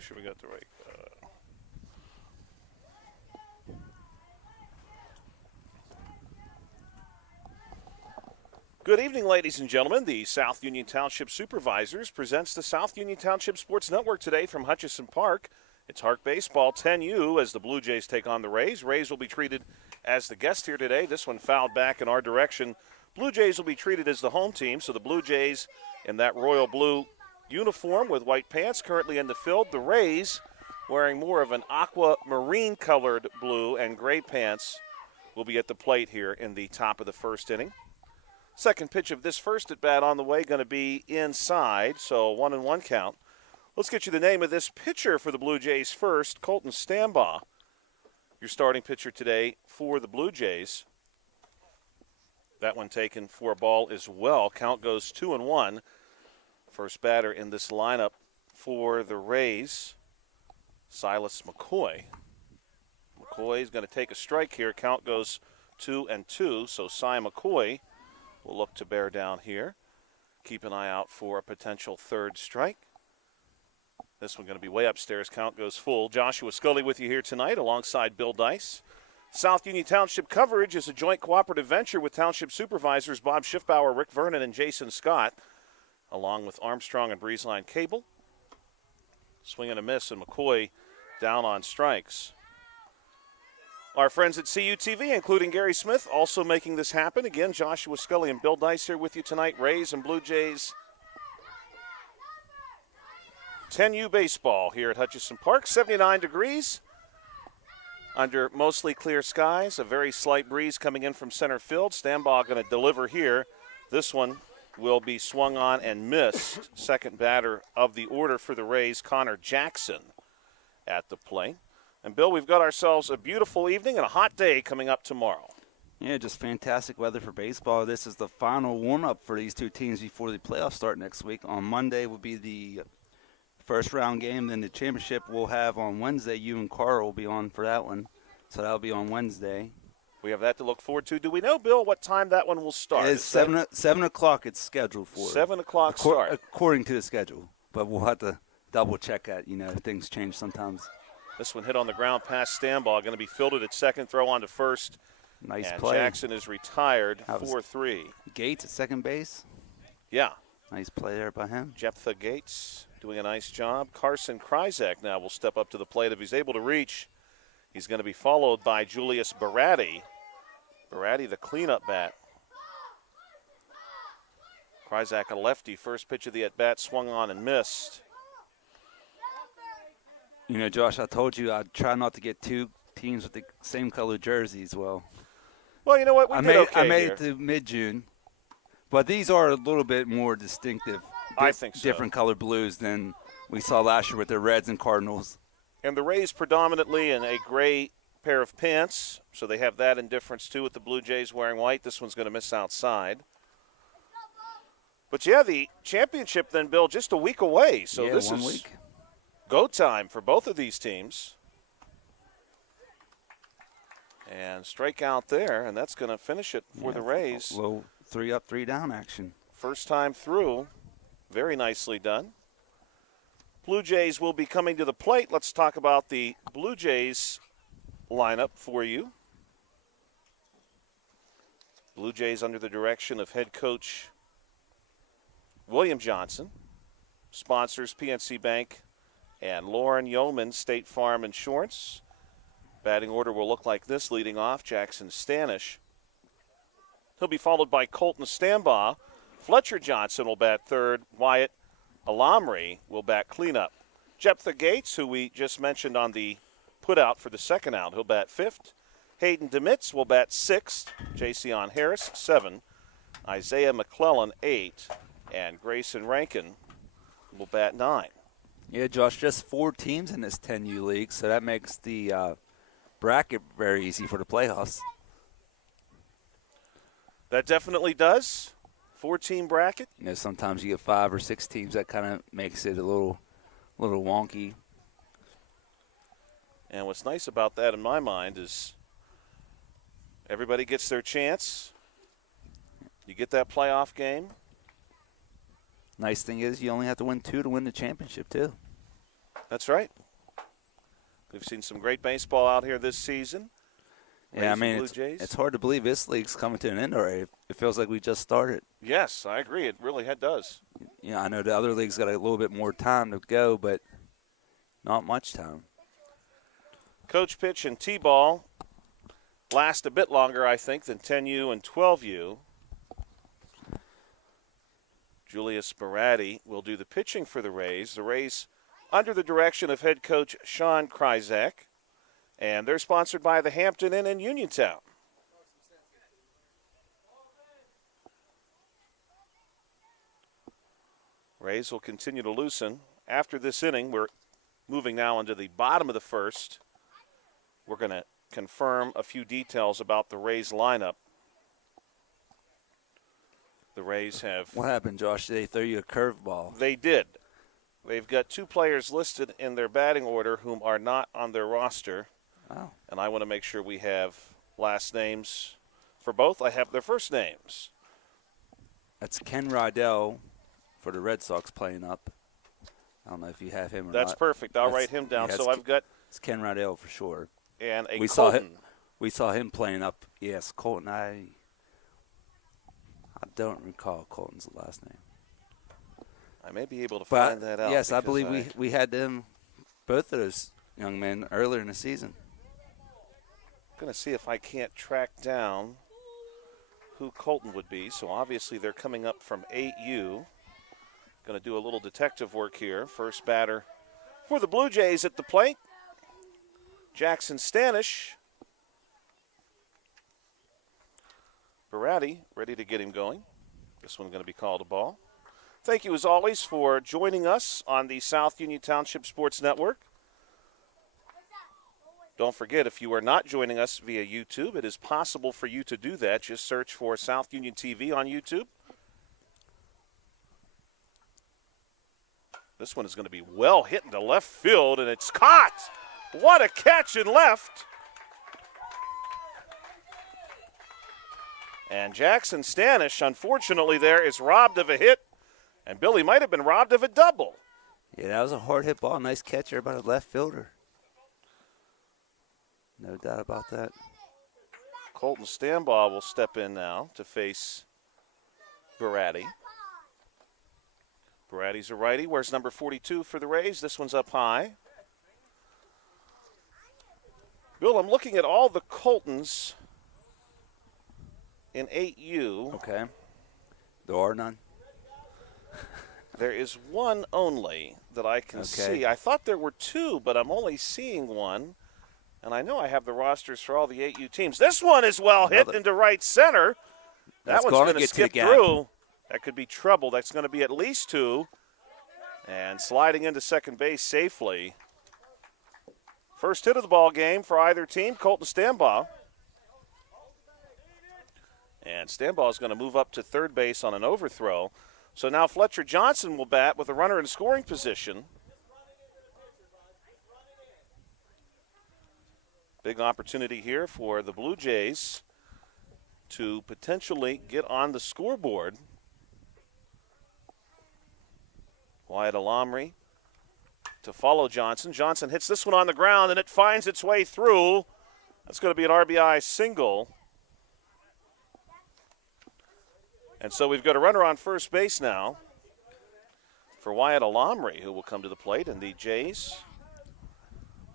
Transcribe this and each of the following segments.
make sure we got the right. Good evening, ladies and gentlemen. The South Union Township Supervisors presents the South Union Township Sports Network today from Hutchison Park. It's HARC Baseball 10U as the Blue Jays take on the Rays. Rays will be treated as the guest here today. This one fouled back in our direction. Blue Jays will be treated as the home team, so the Blue Jays in that royal blue uniform with white pants currently in the field. The Rays wearing more of an aquamarine colored blue and gray pants will be at the plate here in the top of the first inning. Second pitch of this first at bat on the way, going to be inside, so 1-1 count. Let's get you the name of this pitcher for the Blue Jays first, Colton Stambaugh, your starting pitcher today for the Blue Jays. That one taken for a ball as well. Count goes 2-1. First batter in this lineup for the Rays, Silas McCoy. McCoy is going to take a strike here. Count goes 2-2, so Cy McCoy will look to bear down here. Keep an eye out for a potential third strike. This one going to be way upstairs. Count goes full. Joshua Scully with you here tonight alongside Bill Dice. South Union Township coverage is a joint cooperative venture with Township Supervisors Bob Schiffbauer, Rick Vernon, and Jason Scott, along with Armstrong and Breezeline Cable. Swing and a miss, and McCoy down on strikes. Our friends at CUTV, including Gary Smith, also making this happen. Again, Joshua Scully and Bill Dice here with you tonight. Rays and Blue Jays 10U baseball here at Hutchison Park. 79 degrees under mostly clear skies. A very slight breeze coming in from center field. Stambaugh going to deliver here. This one will be swung on and missed. Second batter of the order for the Rays, Connor Jackson, at the plate. And, Bill, we've got ourselves a beautiful evening and a hot day coming up tomorrow. Yeah, just fantastic weather for baseball. This is the final warm-up for these two teams before the playoffs start next week. On Monday will be the first round game. Then the championship we'll have on Wednesday. You and Carl will be on for that one. So that'll be on Wednesday. We have that to look forward to. Do we know, Bill, what time that one will start? It's 7 o'clock it's scheduled for. 7 o'clock start. According to the schedule. But we'll have to double-check that. You know, things change sometimes. This one hit on the ground past Stambaugh. Going to be fielded at second, throw on to first. Nice and play. Jackson is retired, 4-3. Gates at second base. Yeah. Nice play there by him. Jephthah Gates doing a nice job. Carson Kryzak now will step up to the plate. If he's able to reach, he's going to be followed by Julius Baratti. Baratti, the cleanup bat. Kryzak, a lefty. First pitch of the at-bat swung on and missed. You know, Josh, I told you I'd try not to get two teams with the same color jerseys. Well, you know what? I made it to mid-June. But these are a little bit more distinctive. I think so. Different color blues than we saw last year with the Reds and Cardinals. And the Rays predominantly in a gray pair of pants, so they have that in difference too with the Blue Jays wearing white. This one's going to miss outside. But, yeah, the championship then, Bill, just a week away. So yeah, this 1 is week. Go time for both of these teams. And strike out there, and that's going to finish it for the Rays. Low 3 up, 3 down action. First time through. Very nicely done. Blue Jays will be coming to the plate. Let's talk about the Blue Jays lineup for you. Blue Jays under the direction of head coach William Johnson. Sponsors PNC Bank and Lauren Yeoman, State Farm Insurance. Batting order will look like this, leading off Jackson Stanish. He'll be followed by Colton Stambaugh. Fletcher Johnson will bat third. Wyatt Alamri will bat cleanup. Jephthah Gates, who we just mentioned on the putout for the second out, he'll bat fifth. Hayden Demitz will bat sixth. Jason Harris, 7. Isaiah McClellan, 8. And Grayson Rankin will bat 9. Yeah, Josh, just 4 teams in this 10U league, so that makes the bracket very easy for the playoffs. That definitely does. 4-team bracket. You know, sometimes you get 5 or 6 teams. That kind of makes it a little wonky. And what's nice about that in my mind is everybody gets their chance. You get that playoff game. Nice thing is you only have to win 2 to win the championship, too. That's right. We've seen some great baseball out here this season. Yeah, I Rays and mean, Blue Jays. it's hard to believe this league's coming to an end already. It feels like we just started. Yes, I agree. It really does. I know the other leagues got a little bit more time to go, but not much time. Coach pitch and T-ball last a bit longer, I think, than 10U and 12U. Julius Baratti will do the pitching for the Rays. The Rays under the direction of head coach Sean Kryzak. And they're sponsored by the Hampton Inn in Uniontown. Rays will continue to loosen. After this inning, we're moving now into the bottom of the first. We're going to confirm a few details about the Rays lineup. The Rays have... What happened, Josh? Did they throw you a curveball? They did. They've got two players listed in their batting order whom are not on their roster. Oh. And I want to make sure we have last names for both. I have their first names. That's Ken Rydell for the Red Sox playing up. I don't know if you have him or not. That's perfect. I'll write him down. So I've got... It's Ken Rydell for sure. And we Colton. We saw him playing up. Yes, Colton. I don't recall Colton's last name. I may be able to find that out. Yes, I believe we had them, both of those young men, earlier in the season. I'm going to see if I can't track down who Colton would be. So obviously they're coming up from 8U. Going to do a little detective work here. First batter for the Blue Jays at the plate, Jackson Stanish. Baratti ready to get him going. This one going to be called a ball. Thank you as always for joining us on the South Union Township Sports Network. Don't forget, if you are not joining us via YouTube, it is possible for you to do that. Just search for South Union TV on YouTube. This one is going to be well hit into left field, and it's caught. What a catch in left. And Jackson Stanish, unfortunately there, is robbed of a hit, and Billy might have been robbed of a double. Yeah, that was a hard hit ball. Nice catch there by the left fielder. No doubt about that. Colton Stambaugh will step in now to face Baratti. Baratti's a righty. Where's number 42 for the Rays? This one's up high. Bill, I'm looking at all the Coltons in 8U. Okay. There are none? There is one only that I can see. I thought there were two, but I'm only seeing one. And I know I have the rosters for all the 8U teams. This one is well hit into right center. That one's going to skip through. That could be trouble. That's going to be at least two. And sliding into second base safely. First hit of the ball game for either team, Colton Stambaugh. And Stambaugh is going to move up to third base on an overthrow. So now Fletcher Johnson will bat with a runner in scoring position. Big opportunity here for the Blue Jays to potentially get on the scoreboard. Wyatt Alamri to follow Johnson. Johnson hits this one on the ground, and it finds its way through. That's going to be an RBI single. And so we've got a runner on first base now for Wyatt Alamri, who will come to the plate, and the Jays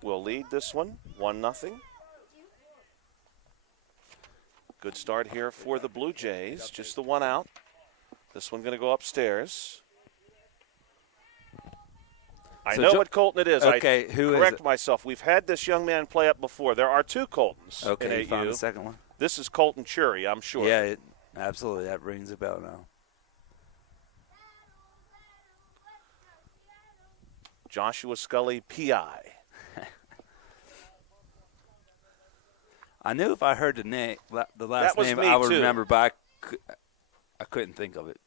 will lead this one 1-0. Good start here for the Blue Jays. Just the one out. This one going to go upstairs. I know what Colton it is. Okay, who is it? Correct myself. We've had this young man play up before. There are two Coltons in 8U. Okay, you found the second one? This is Colton Chury, I'm sure. Yeah, absolutely. That rings a bell now. Joshua Scully, P.I. I knew if I heard the last name, me I would too. remember, but I couldn't think of it.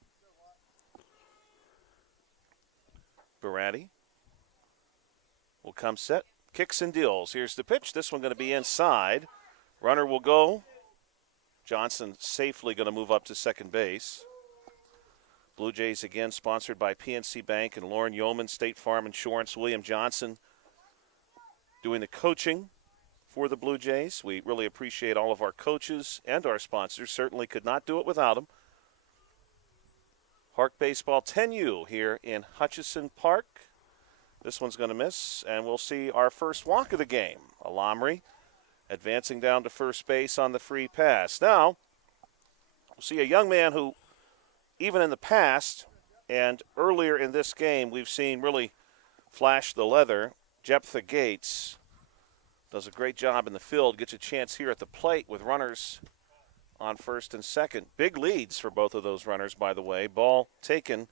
Baratti will come set, kicks and deals. Here's the pitch. This one going to be inside. Runner will go. Johnson safely going to move up to second base. Blue Jays again sponsored by PNC Bank and Lauren Yeoman, State Farm Insurance. William Johnson doing the coaching for the Blue Jays. We really appreciate all of our coaches and our sponsors. Certainly could not do it without them. HARC Baseball 10U here in Hutchison Park. This one's going to miss, and we'll see our first walk of the game. Alamri advancing down to first base on the free pass. Now, we'll see a young man who, even in the past and earlier in this game, we've seen really flash the leather. Jephthah Gates does a great job in the field, gets a chance here at the plate with runners on first and second. Big leads for both of those runners, by the way. Ball taken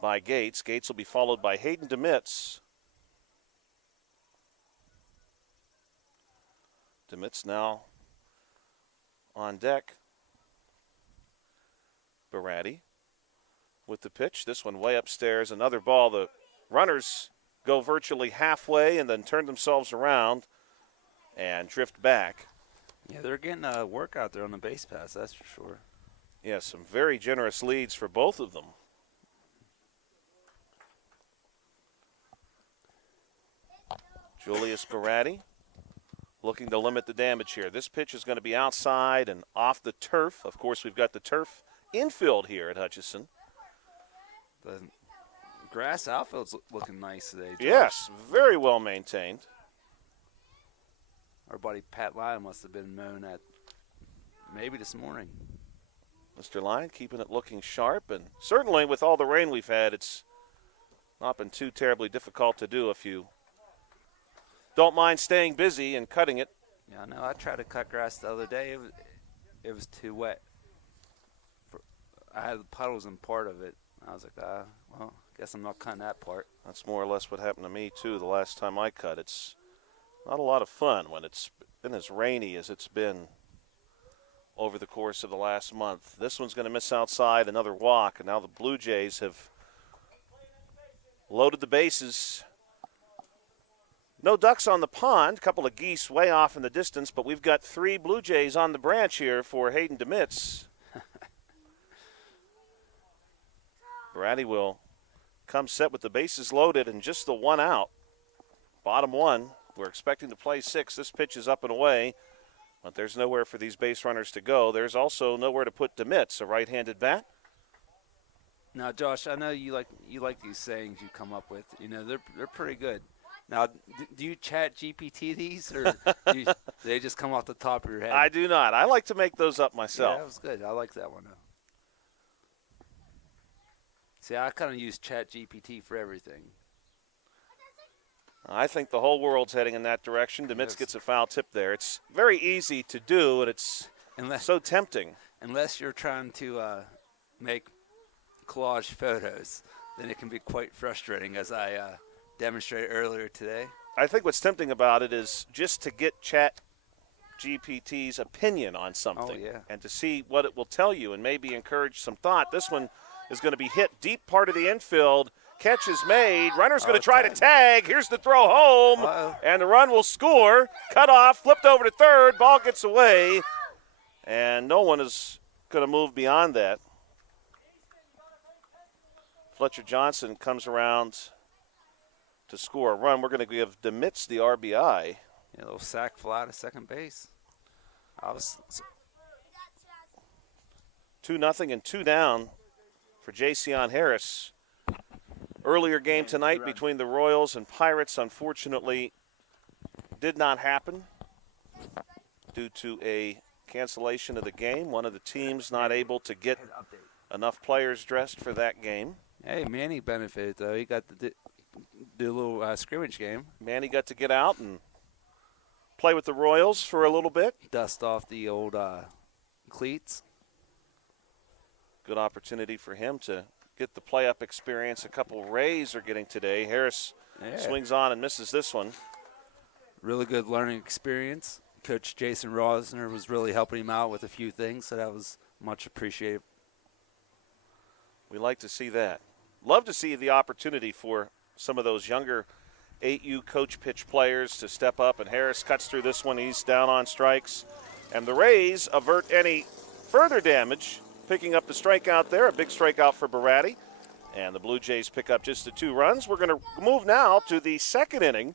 by Gates. Gates will be followed by Hayden DeMitz. DeMitz now on deck. Baratti with the pitch. This one way upstairs. Another ball. The runners go virtually halfway and then turn themselves around and drift back. Yeah, they're getting work out there on the base pass, that's for sure. Yeah, some very generous leads for both of them. Julius Baratti looking to limit the damage here. This pitch is going to be outside and off the turf. Of course, we've got the turf infield here at Hutchison. The grass outfield's looking nice today, Josh. Yes, very well maintained. Our buddy Pat Lyon must have been mown at maybe this morning. Mr. Lyon keeping it looking sharp, and certainly with all the rain we've had, it's not been too terribly difficult to do if you don't mind staying busy and cutting it. Yeah, I know. I tried to cut grass the other day. It was too wet. I had the puddles in part of it. I was like, well, guess I'm not cutting that part. That's more or less what happened to me, too, the last time I cut. It's not a lot of fun when it's been as rainy as it's been over the course of the last month. This one's going to miss outside, another walk, and now the Blue Jays have loaded the bases. No ducks on the pond, a couple of geese way off in the distance, but we've got 3 Blue Jays on the branch here for Hayden DeMitz. Baratti will come set with the bases loaded and just the one out. Bottom one. We're expecting to play 6. This pitch is up and away, but there's nowhere for these base runners to go. There's also nowhere to put DeMitz, a right-handed bat. Now, Josh, I know you like these sayings you come up with. You know, they're pretty good. Now, do you chat GPT these, or do they just come off the top of your head? I do not. I like to make those up myself. Yeah, that was good. I like that one, though. See, I kind of use chat GPT for everything. I think the whole world's heading in that direction. DeMitz gets a foul tip there. It's very easy to do, and it's so tempting. Unless you're trying to make collage photos, then it can be quite frustrating, as I demonstrated earlier today. I think what's tempting about it is just to get Chat GPT's opinion on something and to see what it will tell you and maybe encourage some thought. This one is going to be hit deep part of the infield. Catch is made. Runner's going to try to tag. Here's the throw home, and the run will score. Cut off, flipped over to third. Ball gets away, and no one is going to move beyond that. Fletcher Johnson comes around to score a run. We're going to give DeMitz the RBI. Yeah, a little sac fly to second base. 2-0 and 2 down for Jason Harris. Earlier game tonight between the Royals and Pirates, unfortunately, did not happen due to a cancellation of the game. One of the teams not able to get enough players dressed for that game. Hey, Manny benefited, though. He got to do a little scrimmage game. Manny got to get out and play with the Royals for a little bit. Dust off the old cleats. Good opportunity for him to get the play-up experience a couple Rays are getting today. Harris swings on and misses this one. Really good learning experience. Coach Jason Rosner was really helping him out with a few things, so that was much appreciated. We like to see that. Love to see the opportunity for some of those younger 8U coach pitch players to step up, and Harris cuts through this one. He's down on strikes. And the Rays avert any further damage, picking up the strikeout there, a big strikeout for Baratti. And the Blue Jays pick up just the 2 runs. We're going to move now to the second inning.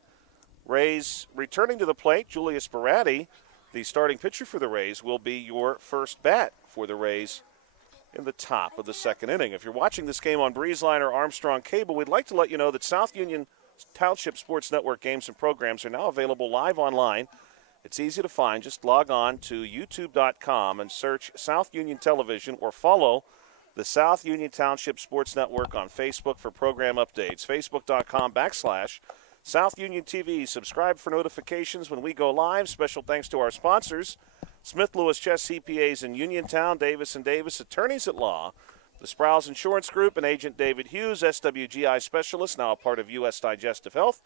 Rays returning to the plate. Julius Baratti, the starting pitcher for the Rays, will be your first bat for the Rays in the top of the second inning. If you're watching this game on BreezeLine or Armstrong Cable, we'd like to let you know that South Union Township Sports Network games and programs are now available live online. It's easy to find. Just log on to youtube.com and search South Union Television or follow the South Union Township Sports Network on Facebook for program updates. Facebook.com/South Union TV. Subscribe for notifications when we go live. Special thanks to our sponsors, Smith Lewis Chess CPAs in Uniontown, Davis & Davis Attorneys at Law, the Sprouse Insurance Group and Agent David Hughes, SWGI Specialist, now a part of U.S. Digestive Health,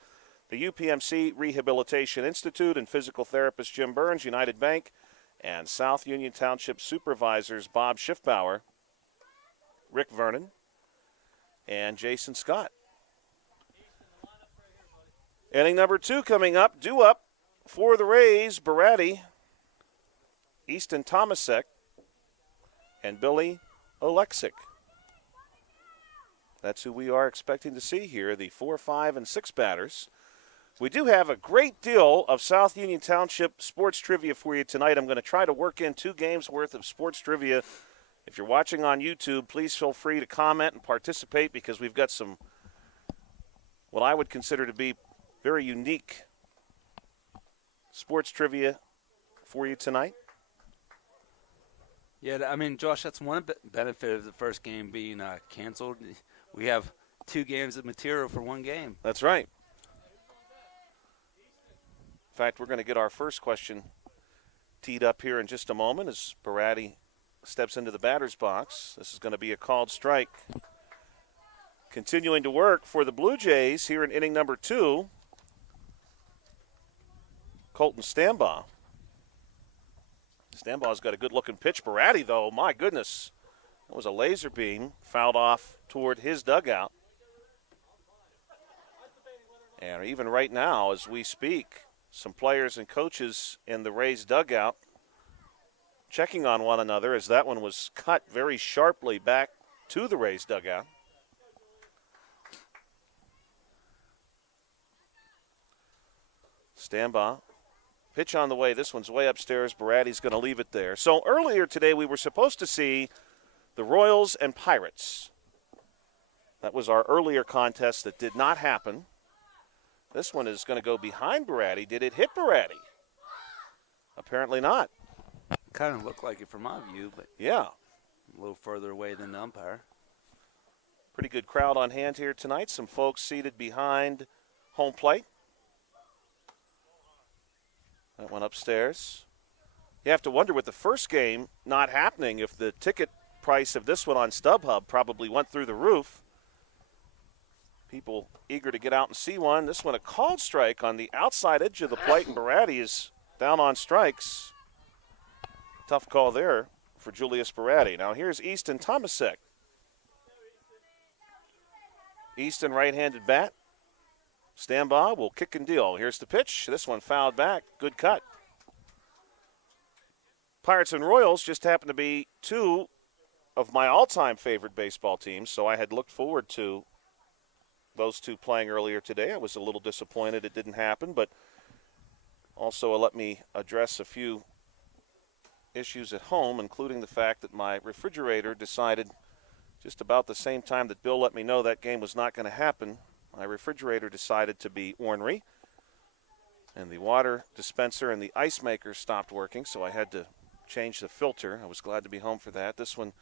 the UPMC Rehabilitation Institute and physical therapist Jim Burns, United Bank, and South Union Township Supervisors Bob Schiffbauer, Rick Vernon, and Jason Scott. Inning number 2 coming up. Due up for the Rays, Baratti, Easton Tomasek, and Billy Oleksic. That's who we are expecting to see here, the 4, 5, and 6 batters. We do have a great deal of South Union Township sports trivia for you tonight. I'm going to try to work in 2 games worth of sports trivia. If you're watching on YouTube, please feel free to comment and participate because we've got some, what I would consider to be very unique sports trivia for you tonight. Yeah, I mean, Josh, that's one benefit of the first game being canceled. We have 2 games of material for 1 game. That's right. In fact, we're going to get our first question teed up here in just a moment as Baratti steps into the batter's box. This is going to be a called strike. Continuing to work for the Blue Jays here in inning number 2, Colton Stambaugh. Stambaugh's got a good-looking pitch. Baratti, though, my goodness, that was a laser beam fouled off toward his dugout. And even right now, as we speak, some players and coaches in the Rays dugout checking on one another as that one was cut very sharply back to the Rays dugout. Stambaugh. Pitch on the way. This one's way upstairs. Baratti's going to leave it there. So earlier today we were supposed to see the Royals and Pirates. That was our earlier contest that did not happen. This one is going to go behind Baratti. Did it hit Baratti? Apparently not. Kind of looked like it from my view, but yeah, a little further away than the umpire. Pretty good crowd on hand here tonight. Some folks seated behind home plate. That one upstairs. You have to wonder with the first game not happening if the ticket price of this one on StubHub probably went through the roof. People eager to get out and see one. This one a called strike on the outside edge of the plate, and Baratti is down on strikes. Tough call there for Julius Baratti. Now here's Easton Tomasek. Easton right-handed bat. Stambaugh will kick and deal. Here's the pitch. This one fouled back. Good cut. Pirates and Royals just happen to be 2 of my all-time favorite baseball teams, so I had looked forward to those 2 playing earlier today. I was a little disappointed it didn't happen, but also let me address a few issues at home, including the fact that my refrigerator decided just about the same time that Bill let me know that game was not going to happen, my refrigerator decided to be ornery, and the water dispenser and the ice maker stopped working, so I had to change the filter. I was glad to be home for that. This one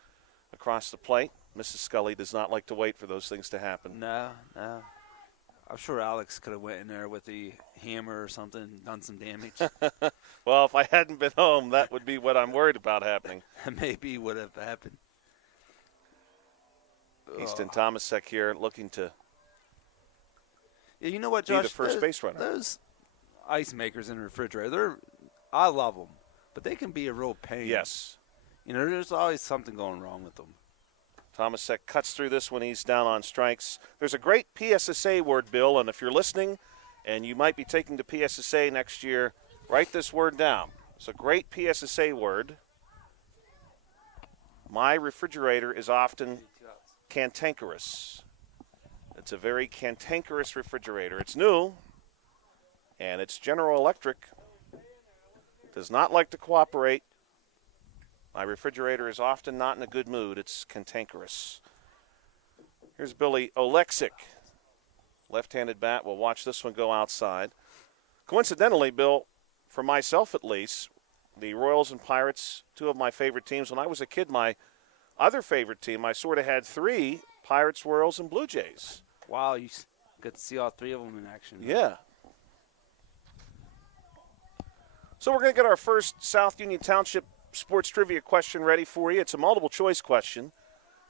across the plate. Mrs. Scully does not like to wait for those things to happen. No. I'm sure Alex could have went in there with the hammer or something and done some damage. Well, if I hadn't been home, that would be what I'm worried about happening. Maybe would have happened. Easton Tomasek here looking to yeah, you know what, Josh? be the first base runner. Those ice makers in the refrigerator, I love them, but they can be a real pain. Yes. You know, there's always something going wrong with them. Tomasek cuts through this when he's down on strikes. There's a great PSSA word, Bill, and if you're listening and you might be taking the PSSA next year, write this word down. It's a great PSSA word. My refrigerator is often cantankerous. It's a very cantankerous refrigerator. It's new, and it's General Electric. Does not like to cooperate. My refrigerator is often not in a good mood. It's cantankerous. Here's Billy Oleksic. Left-handed bat. We'll watch this one go outside. Coincidentally, Bill, for myself at least, the Royals and Pirates, two of my favorite teams. When I was a kid, my other favorite team, I sort of had three: Pirates, Royals, and Blue Jays. Wow, you get to see all three of them in action. Yeah. So we're going to get our first South Union Township sports trivia question ready for you. It's a multiple choice question.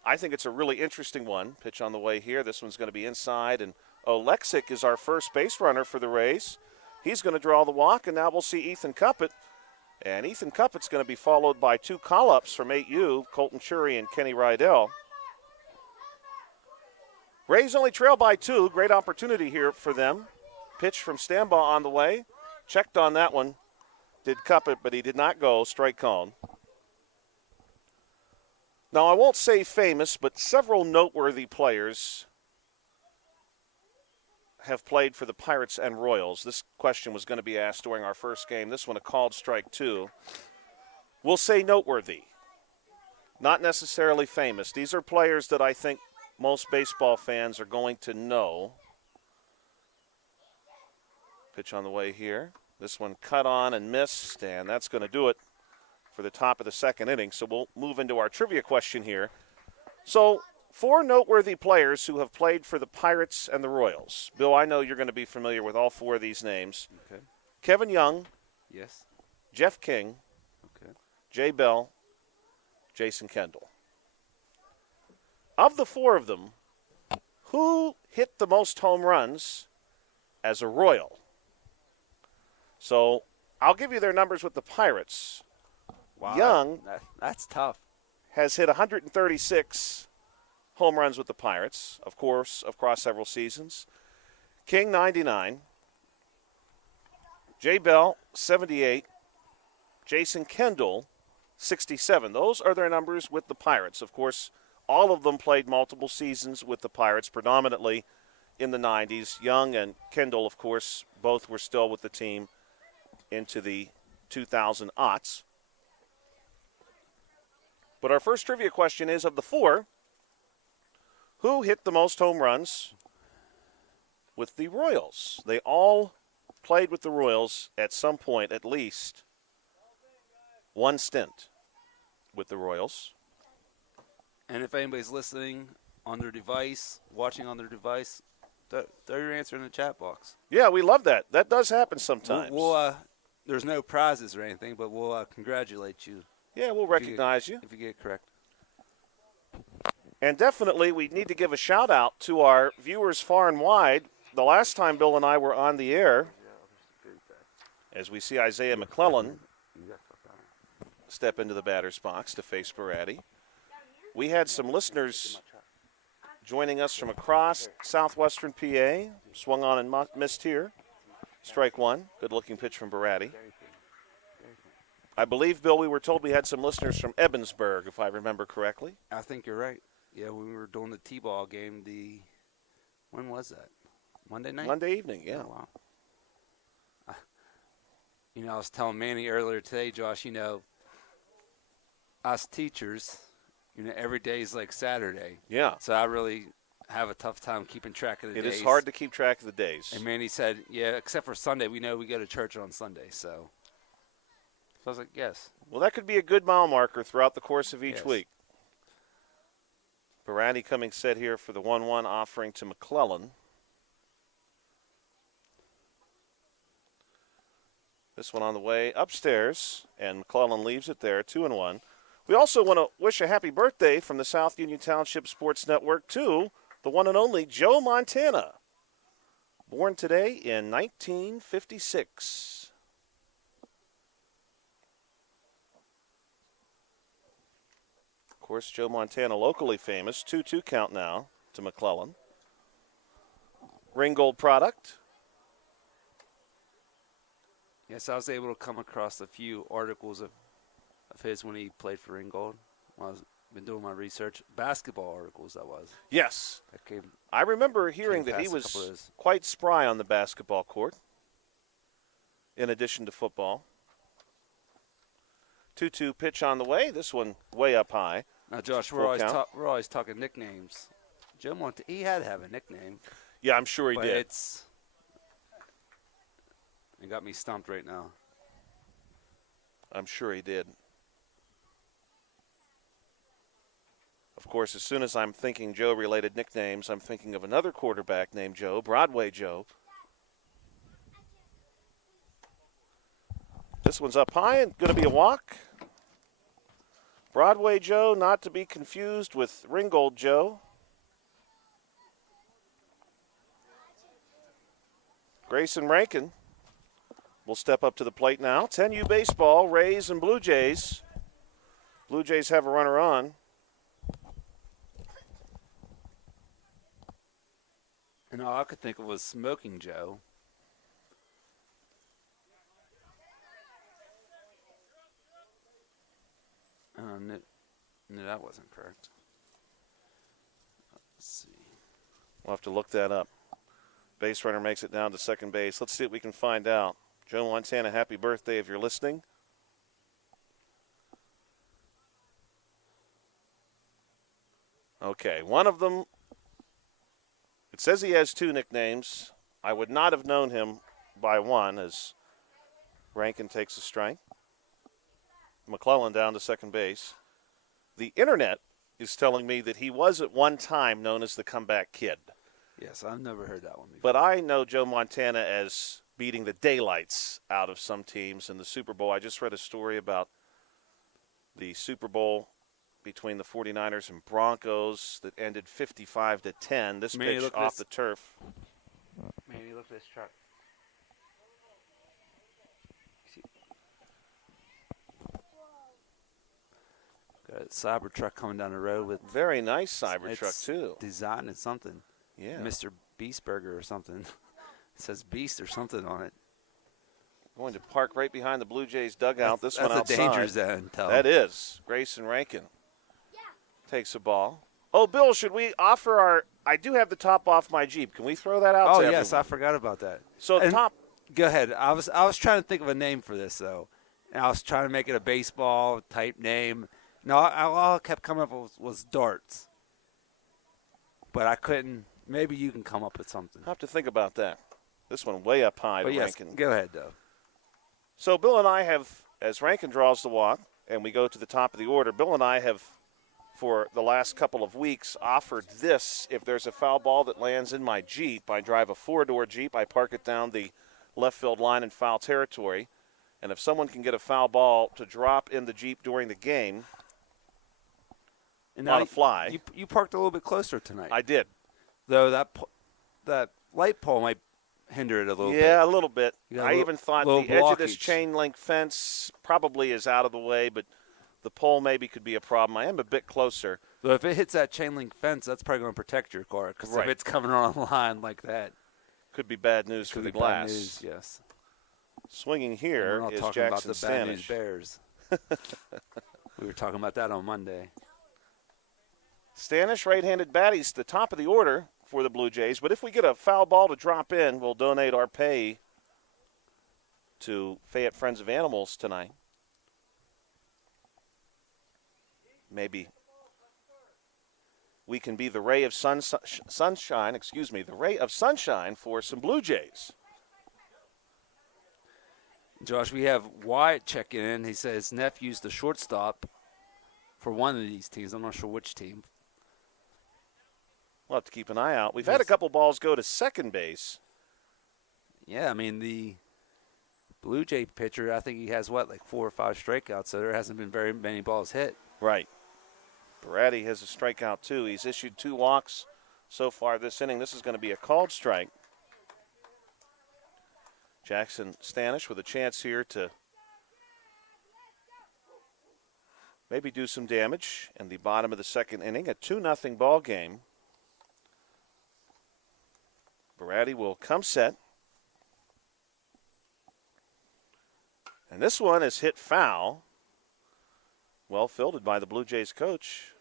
I think it's a really interesting one. Pitch on the way here. This one's going to be inside, and Oleksic is our first base runner for the Rays. He's going to draw the walk, and now we'll see Ethan Cuppett. And Ethan Cuppett's going to be followed by two call-ups from 8U, Colton Chury and Kenny Rydell. Rays only trail by 2. Great opportunity here for them. Pitch from Stambaugh on the way. Checked on that one. Did Cuppett, but he did not go. Strike called. Now, I won't say famous, but several noteworthy players have played for the Pirates and Royals. This question was going to be asked during our first game. This one a called strike 2. We'll say noteworthy, not necessarily famous. These are players that I think most baseball fans are going to know. Pitch on the way here. This one cut on and missed, and that's going to do it for the top of the second inning. So we'll move into our trivia question here. So 4 noteworthy players who have played for the Pirates and the Royals. Bill, I know you're going to be familiar with all 4 of these names. Okay. Kevin Young. Yes. Jeff King. Okay. Jay Bell. Jason Kendall. Of the 4 of them, who hit the most home runs as a Royal? So I'll give you their numbers with the Pirates. Wow. Young that's tough. has hit 136 home runs with the Pirates, of course, across several seasons. King, 99. Jay Bell, 78. Jason Kendall, 67. Those are their numbers with the Pirates. Of course, all of them played multiple seasons with the Pirates, predominantly in the 90s. Young and Kendall, of course, both were still with the team into the 2000 aughts. But our first trivia question is, of the 4, who hit the most home runs with the Royals? They all played with the Royals at some point, at least one stint with the Royals. And if anybody's listening on their device, watching on their device, throw your answer in the chat box. Yeah, we love that. That does happen sometimes. There's no prizes or anything, but we'll congratulate you. Yeah, we'll recognize you. If you get it correct. And definitely we need to give a shout-out to our viewers far and wide. The last time Bill and I were on the air, as we see Isaiah McClellan step into the batter's box to face Baratti, we had some listeners joining us from across southwestern PA. Swung on and missed here. Strike 1. Good-looking pitch from Baratti. I believe, Bill, we were told we had some listeners from Ebensburg, if I remember correctly. I think you're right. Yeah, when we were doing the T-ball game, when was that? Monday night? Monday evening, yeah. Oh, wow. I was telling Manny earlier today, Josh, us teachers, every day is like Saturday. Yeah. So I really have a tough time keeping track of the days. It is hard to keep track of the days. And Manny said, yeah, except for Sunday, we know we go to church on Sunday, so I was like, yes. Well, that could be a good mile marker throughout the course of each week. Baratti coming set here for the 1-1 offering to McClellan. This one on the way upstairs, and McClellan leaves it there, 2-1. We also want to wish a happy birthday from the South Union Township Sports Network to the one and only Joe Montana, born today in 1956. Of course, Joe Montana, locally famous, 2-2 count now to McClellan. Ringgold product. Yes, I was able to come across a few articles of his when he played for Ringgold. I was been doing my research. Basketball articles, that was. Yes. That came. I remember hearing that he was quite spry on the basketball court, in addition to football. 2-2 pitch on the way. This one way up high. Now, Josh, we're always talking nicknames. Joe he had to have a nickname. Yeah, I'm sure he did. It got me stumped right now. I'm sure he did. Of course, as soon as I'm thinking Joe-related nicknames, I'm thinking of another quarterback named Joe, Broadway Joe. This one's up high and going to be a walk. Broadway Joe, not to be confused with Ringgold Joe. Grayson Rankin will step up to the plate now. 10U baseball, Rays and Blue Jays. Blue Jays have a runner on. And all I could think of was Smoking Joe. No, that wasn't correct. Let's see. We'll have to look that up. Base runner makes it down to second base. Let's see what we can find out. Joe Montana, happy birthday if you're listening. Okay, one of them, it says he has two nicknames. I would not have known him by one as Rankin takes a strike. McClellan down to second base. The internet is telling me that he was at one time known as the comeback kid. Yes, I've never heard that one before. But I know Joe Montana as beating the daylights out of some teams in the Super Bowl. I just read a story about the Super Bowl between the 49ers and Broncos that ended 55-10. This pitch off the turf. Manny, look at this truck. Got a Cybertruck coming down the road with very nice Cybertruck too. Design is something. Yeah. Mr. Beastburger or something. It says Beast or something on it. Going to park right behind the Blue Jays dugout. This one outside. That's a danger zone. That is. Grayson Rankin takes a ball. Oh, Bill, should we offer our – I do have the top off my Jeep. Can we throw that out to everyone? Yes, I forgot about that. So top – Go ahead. I was trying to think of a name for this, though. And I was trying to make it a baseball-type name. No, all I kept coming up with was darts. But I couldn't. Maybe you can come up with something. I'll have to think about that. This one way up high to Rankin. Rankin. Go ahead, though. So Bill and I have, as Rankin draws the walk, and we go to the top of the order, Bill and I have, for the last couple of weeks, offered this. If there's a foul ball that lands in my Jeep, I drive a four-door Jeep. I park it down the left field line in foul territory. And if someone can get a foul ball to drop in the Jeep during the game on a fly. You parked a little bit closer tonight. I did. Though that light pole might hinder it a little bit. Yeah, a little bit. I even thought the edge of this chain link fence probably is out of the way, but the pole maybe could be a problem. I am a bit closer. So if it hits that chain link fence, that's probably going to protect your car. Because if it's coming on a line like that. Could be bad news for the glass. Bad news, yes. Swinging here is Jackson about the bad news Stanish. Bears. We were talking about that on Monday. Stanish, right-handed bat. He's the top of the order for the Blue Jays. But if we get a foul ball to drop in, we'll donate our pay to Fayette Friends of Animals tonight. Maybe we can be the ray of sunshine, the ray of sunshine for some Blue Jays. Josh, we have Wyatt checking in. He says his nephew's the shortstop for one of these teams. I'm not sure which team. We'll have to keep an eye out. We've had a couple balls go to second base. Yeah, I mean, the Blue Jay pitcher, I think he has, 4 or 5 strikeouts, so there hasn't been very many balls hit. Right. Barati has a strikeout, too. He's issued 2 walks so far this inning. This is going to be a called strike. Jackson Stanish with a chance here to maybe do some damage in the bottom of the second inning. A 2-0 ball game. Barati will come set. And this one is hit foul. Well fielded by the Blue Jays coach.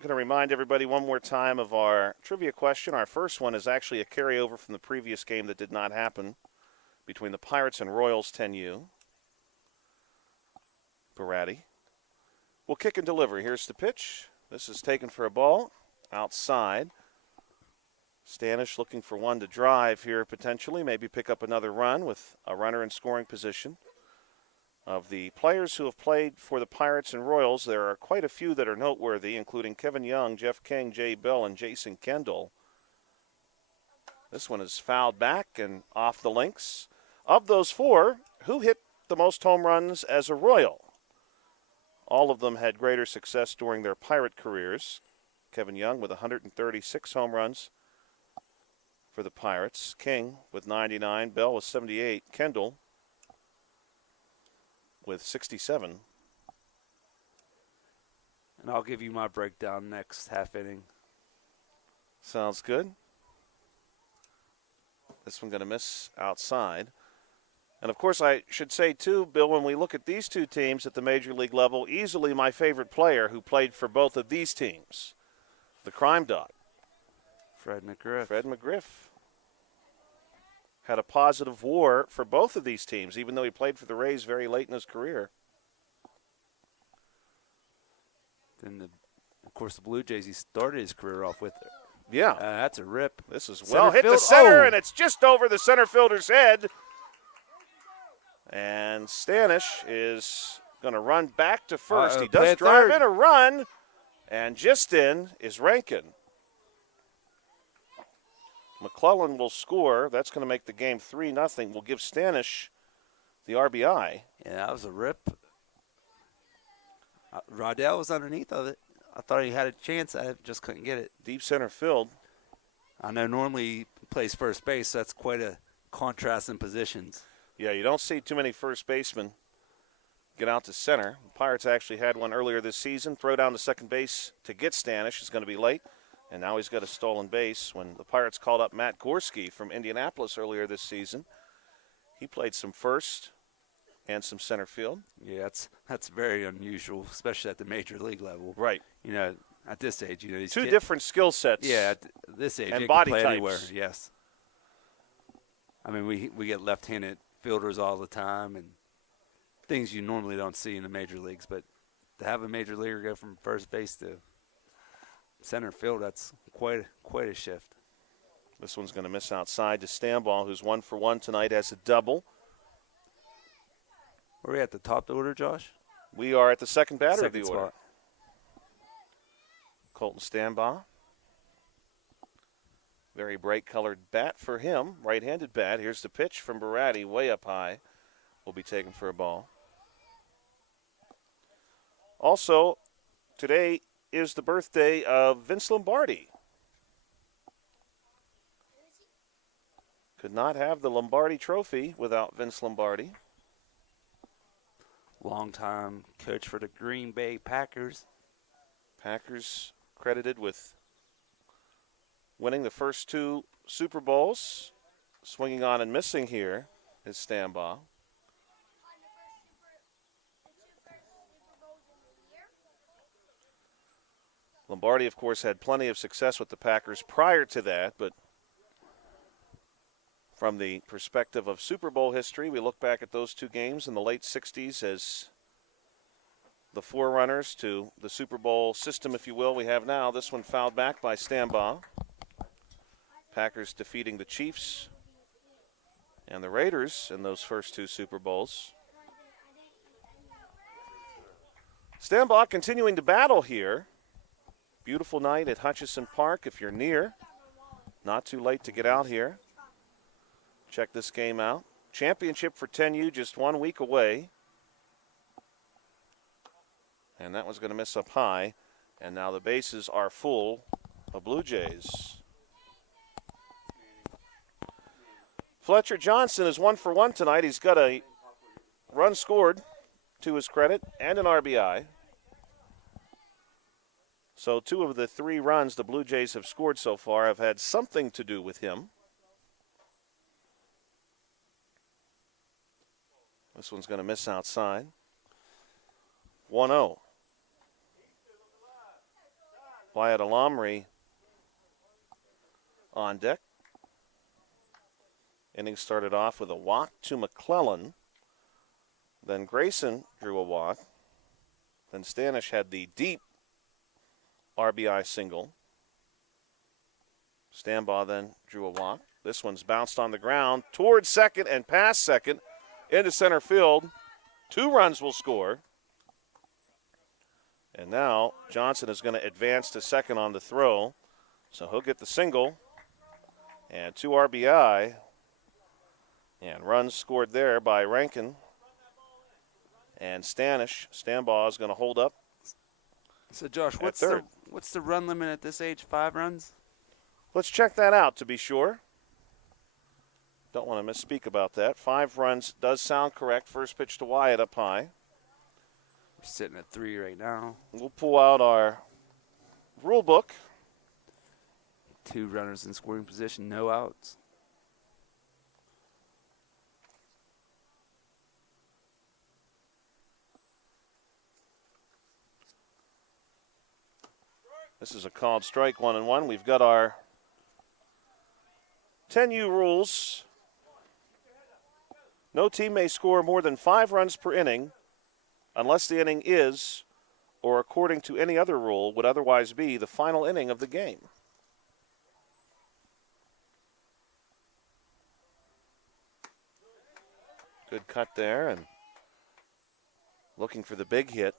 going to remind everybody one more time of our trivia question. Our first one is actually a carryover from the previous game that did not happen between the Pirates and Royals 10U. Baratti will kick and deliver. Here's the pitch. This is taken for a ball outside. Stanish looking for one to drive here potentially, maybe pick up another run with a runner in scoring position. Of the players who have played for the Pirates and Royals, there are quite a few that are noteworthy, including Kevin Young, Jeff King, Jay Bell, and Jason Kendall. This one is fouled back and off the links. Of those four, who hit the most home runs as a Royal? All of them had greater success during their Pirate careers. Kevin Young with 136 home runs for the Pirates. King with 99. Bell with 78. Kendall with 67. And I'll give you my breakdown next half inning. Sounds good. This one going to miss outside. And, of course, I should say, too, Bill, when we look at these two teams at the Major League level, easily my favorite player who played for both of these teams, the Crime Dog. Fred McGriff. Fred McGriff had a positive WAR for both of these teams, even though he played for the Rays very late in his career. Then, of course, the Blue Jays, he started his career off with. Yeah. That's a rip. This is Center well hit field. the center, Oh. and it's just over the center fielder's head. And Stanish is going to run back to first. He does drive in a run, and just in is Rankin. McClellan will score. That's going to make the game 3-0. We'll give Stanish the RBI. Yeah, that was a rip. Rodell was underneath of it. I thought he had a chance. I just couldn't get it. Deep center field. I know normally he plays first base, so that's quite a contrast in positions. Yeah, you don't see too many first basemen get out to center. The Pirates actually had one earlier this season. Throw down to second base to get Stanish is going to be late. And now he's got a stolen base. When the Pirates called up Matt Gorski from Indianapolis earlier this season, he played some first and some center field. Yeah, that's very unusual, especially at the major league level. Right. You know, at this age, you know, these two different skill sets. Yeah, at this age, and you body can play types. anywhere. Yes. I mean, we get left-handed fielders all the time, and things you normally don't see in the major leagues. But to have a major leaguer go from first base to center field, that's quite a shift. This one's going to miss outside to Stambaugh, who's 1 for 1 tonight, has a double. Are we at the top of the order, Josh? We are at the second batter of the Second order. spot. Colton Stambaugh. Very bright-colored bat for him, right-handed bat. Here's the pitch from Baratti, way up high. Will be taken for a ball. Also, today is the birthday of Vince Lombardi. Could not have the Lombardi Trophy without Vince Lombardi. Longtime coach for the Green Bay Packers. Packers credited with winning the first two Super Bowls. Swinging on and missing here is Stambaugh. Lombardi, of course, had plenty of success with the Packers prior to that, but from the perspective of Super Bowl history, we look back at those two games in the late 60s as the forerunners to the Super Bowl system, if you will, we have now. This one fouled back by Stambaugh. Packers defeating the Chiefs and the Raiders in those first two Super Bowls. Stambaugh continuing to battle here. Beautiful night at Hutchison Park if you're near. Not too late to get out here. Check this game out. Championship for 10U just 1 week away. And that one's going to miss up high. And now the bases are full of Blue Jays. Fletcher Johnson is 1 for 1 tonight. He's got a run scored to his credit and an RBI. So 2 of the 3 runs the Blue Jays have scored so far have had something to do with him. This one's going to miss outside. 1-0. Wyatt Alamri on deck. Inning started off with a walk to McClellan. Then Grayson drew a walk. Then Stanish had the deep RBI single. Stambaugh then drew a walk. This one's bounced on the ground towards second and past second into center field. 2 runs will score. And now Johnson is going to advance to second on the throw. So he'll get the single and 2 RBI. And runs scored there by Rankin. And Stambaugh is going to hold up. So, Josh, what's the run limit at this age? 5 runs? Let's check that out to be sure. Don't want to misspeak about that. 5 runs does sound correct. First pitch to Wyatt up high. We're sitting at 3 right now. We'll pull out our rule book. 2 runners in scoring position, no outs. This is a called strike, 1-1. We've got our 10U rules. No team may score more than 5 runs per inning unless the inning is, or according to any other rule, would otherwise be the final inning of the game. Good cut there, and looking for the big hit.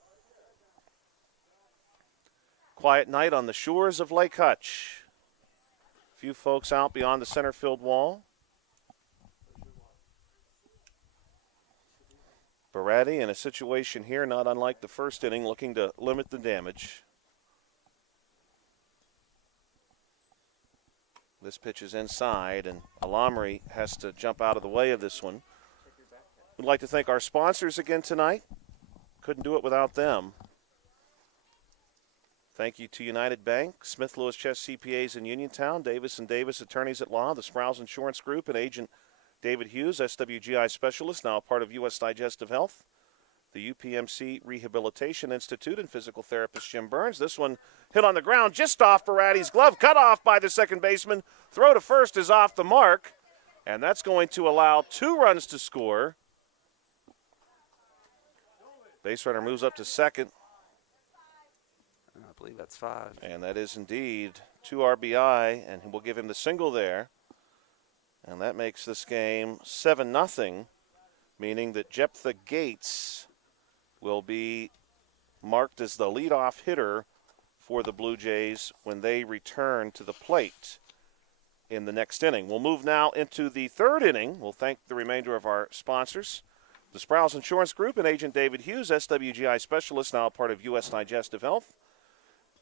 Quiet night on the shores of Lake Hutch. A few folks out beyond the center field wall. Baratti in a situation here not unlike the first inning, looking to limit the damage. This pitch is inside, and Alamri has to jump out of the way of this one. We'd like to thank our sponsors again tonight. Couldn't do it without them. Thank you to United Bank, Smith Lewis Chess CPAs in Uniontown, Davis & Davis Attorneys at Law, the Sprouse Insurance Group, and Agent David Hughes, SWGI Specialist, now part of U.S. Digestive Health, the UPMC Rehabilitation Institute, and physical therapist Jim Burns. This one hit on the ground just off Baratti's glove, cut off by the second baseman. Throw to first is off the mark, and that's going to allow 2 runs to score. Base runner moves up to second. I believe that's 5. And that is indeed 2 RBI, and we'll give him the single there. And that makes this game 7-0, meaning that Jephthah Gates will be marked as the leadoff hitter for the Blue Jays when they return to the plate in the next inning. We'll move now into the 3rd inning. We'll thank the remainder of our sponsors. The Sprouse Insurance Group and Agent David Hughes, SWGI Specialist, now part of U.S. Digestive Health.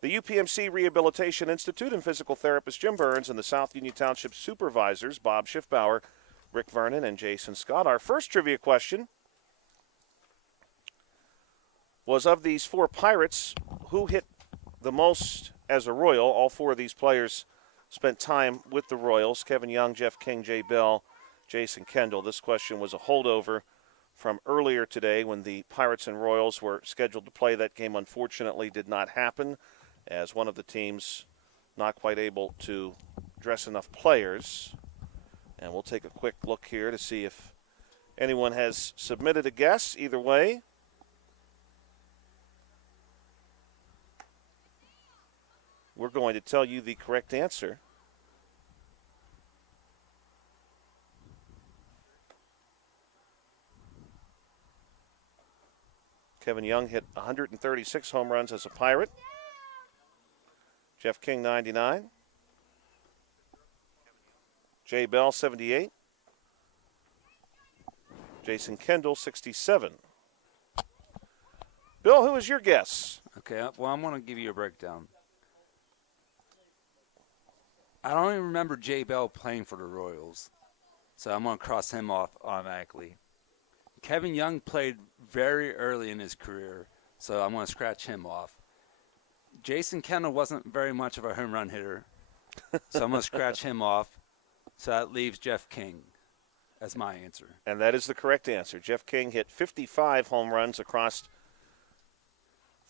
The UPMC Rehabilitation Institute and physical therapist Jim Burns, and the South Union Township supervisors Bob Schiffbauer, Rick Vernon, and Jason Scott. Our first trivia question was, of these 4 Pirates, who hit the most as a Royal? All 4 of these players spent time with the Royals: Kevin Young, Jeff King, Jay Bell, Jason Kendall. This question was a holdover from earlier today when the Pirates and Royals were scheduled to play. That game unfortunately did not happen, as one of the teams not quite able to dress enough players. And we'll take a quick look here to see if anyone has submitted a guess. Either way, we're going to tell you the correct answer. Kevin Young hit 136 home runs as a Pirate. Jeff King, 99. Jay Bell, 78. Jason Kendall, 67. Bill, who is your guess? Okay, well, I'm going to give you a breakdown. I don't even remember Jay Bell playing for the Royals, so I'm going to cross him off automatically. Kevin Young played very early in his career, so I'm going to scratch him off. Jason Kendall wasn't very much of a home run hitter, so I'm going to scratch him off. So that leaves Jeff King as my answer. And that is the correct answer. Jeff King hit 55 home runs across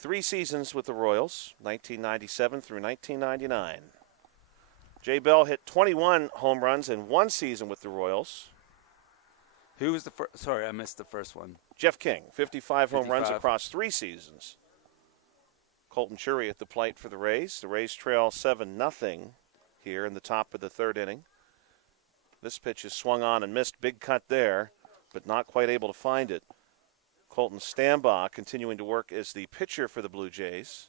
3 seasons with the Royals, 1997 through 1999. Jay Bell hit 21 home runs in 1 season with the Royals. Who was the first? Sorry, I missed the first one. Jeff King, 55 home runs across 3 seasons. Colton Chury at the plate for the Rays. The Rays trail 7-0 here in the top of the 3rd inning. This pitch is swung on and missed. Big cut there, but not quite able to find it. Colton Stambaugh continuing to work as the pitcher for the Blue Jays.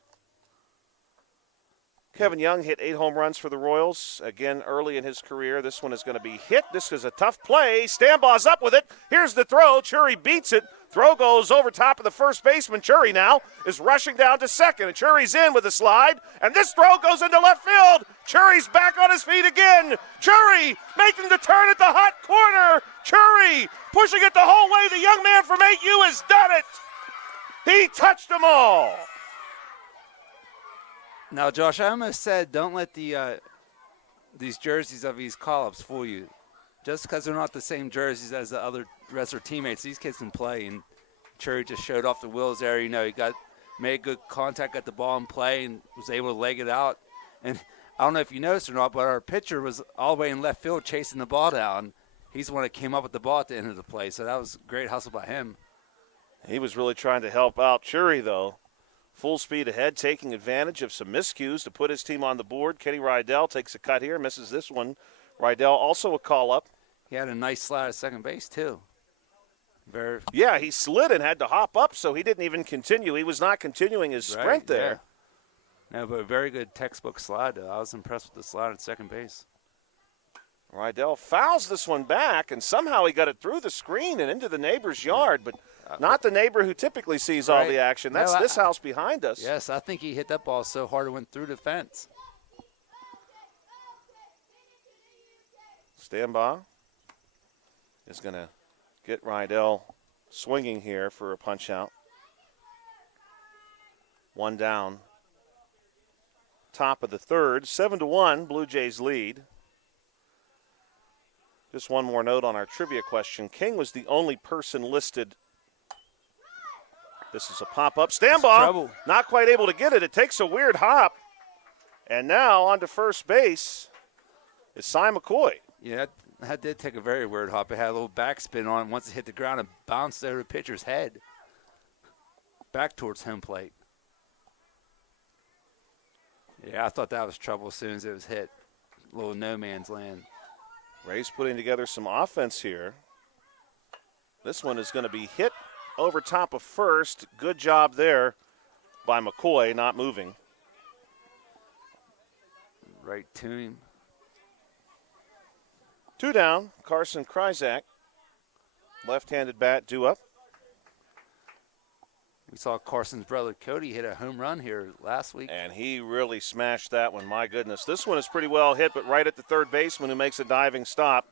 Kevin Young hit 8 home runs for the Royals, again early in his career. This one is going to be hit. This is a tough play. Stambaugh's up with it. Here's the throw. Chury beats it. Throw goes over top of the first baseman. Chury now is rushing down to second. And Chury's in with a slide. And this throw goes into left field. Chury's back on his feet again. Chury making the turn at the hot corner. Chury pushing it the whole way. The young man from 8U has done it. He touched them all. Now, Josh, I almost said don't let these jerseys of these call-ups fool you. Just because they're not the same jerseys as the other rest of their teammates, these kids can play. And Chury just showed off the wheels there. You know, he made good contact at the ball and play and was able to leg it out. And I don't know if you noticed or not, but our pitcher was all the way in left field chasing the ball down. He's the one that came up with the ball at the end of the play, so that was a great hustle by him. He was really trying to help out Chury, though. Full speed ahead, taking advantage of some miscues to put his team on the board. Kenny Rydell takes a cut here, misses this one. Rydell also a call-up. He had a nice slide at second base, too. Yeah, he slid and had to hop up, so he didn't even continue. He was not continuing his sprint there. Yeah. No, but a very good textbook slide, though. I was impressed with the slide at second base. Rydell fouls this one back, and somehow he got it through the screen and into the neighbor's yard, but not the neighbor who typically sees all the action. That's this house behind us. Yes, I think he hit that ball so hard it went through the fence. Stambaugh is going to get Rydell swinging here for a punch out. 1 down. Top of the 3rd, 7-1, Blue Jays lead. Just one more note on our trivia question. King was the only person listed. This is a pop-up. Stambaugh not quite able to get it. It takes a weird hop. And now on to first base is Cy McCoy. Yeah, that did take a very weird hop. It had a little backspin on it once it hit the ground and bounced over the pitcher's head. Back towards home plate. Yeah, I thought that was trouble as soon as it was hit. A little no man's land. Rays putting together some offense here. This one is going to be hit over top of first. Good job there by McCoy, not moving. Right to him. 2 down, Carson Kryzak. Left-handed bat due up. We saw Carson's brother Cody hit a home run here last week. And he really smashed that one, my goodness. This one is pretty well hit, but right at the third baseman who makes a diving stop.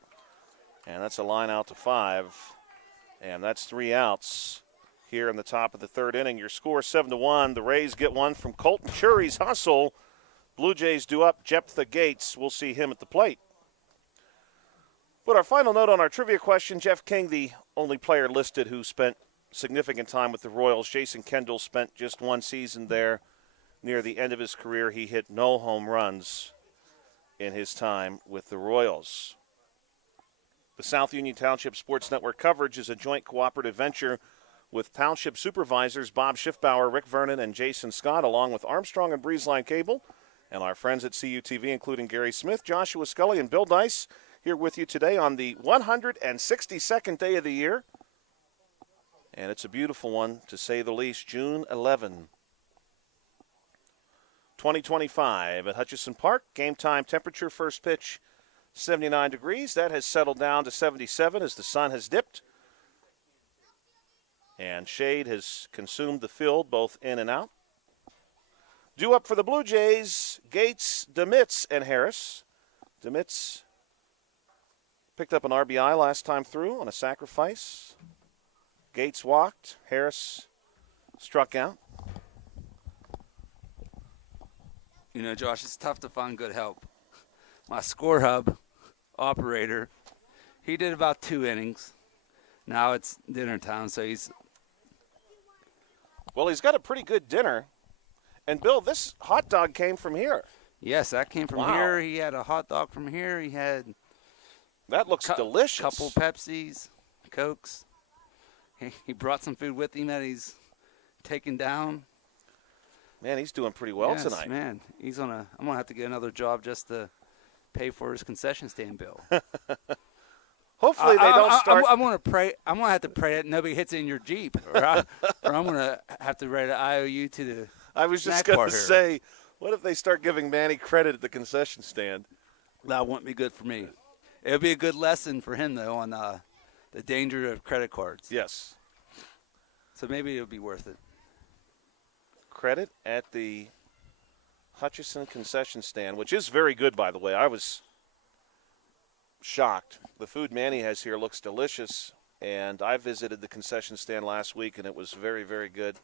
And that's a line out to 5. And that's 3 outs here in the top of the 3rd inning. Your score 7-1. The Rays get one from Colton Chury's hustle. Blue Jays due up. Jephthah Gates, we'll see him at the plate. But our final note on our trivia question, Jeff King, the only player listed who spent significant time with the Royals. Jason Kendall spent just 1 season there. Near the end of his career, he hit no home runs in his time with the Royals. The South Union Township Sports Network coverage is a joint cooperative venture with Township Supervisors Bob Schiffbauer, Rick Vernon, and Jason Scott, along with Armstrong and Breezeline Cable, and our friends at CUTV, including Gary Smith, Joshua Scully, and Bill Dice, here with you today on the 162nd day of the year. And it's a beautiful one, to say the least. June 11, 2025 at Hutchison Park. Game time temperature, first pitch, 79 degrees. That has settled down to 77 as the sun has dipped. And shade has consumed the field, both in and out. Due up for the Blue Jays, Gates, Demitz, and Harris. Demitz picked up an RBI last time through on a sacrifice. Gates walked. Harris struck out. You know, Josh, it's tough to find good help. My score hub operator, he did about 2 innings. Now it's dinner time, so he's Well, he's got a pretty good dinner. And, Bill, this hot dog came from here. Yes, that came from here. He had a hot dog from here. He had that looks delicious. Couple Pepsis, Cokes. He brought some food with him that he's taken down. Man, he's doing pretty well tonight. Man, I'm gonna have to get another job just to pay for his concession stand bill. Hopefully they don't start. I'm gonna pray. I'm gonna have to pray that nobody hits in your Jeep, or I'm gonna have to write an IOU to the. I was just gonna say, what if they start giving Manny credit at the concession stand? That wouldn't be good for me. It would be a good lesson for him though on the danger of credit cards. Yes. So maybe it would be worth it. Credit at the Hutchison concession stand, which is very good, by the way. I was shocked. The food Manny has here looks delicious, and I visited the concession stand last week, and it was very, very good.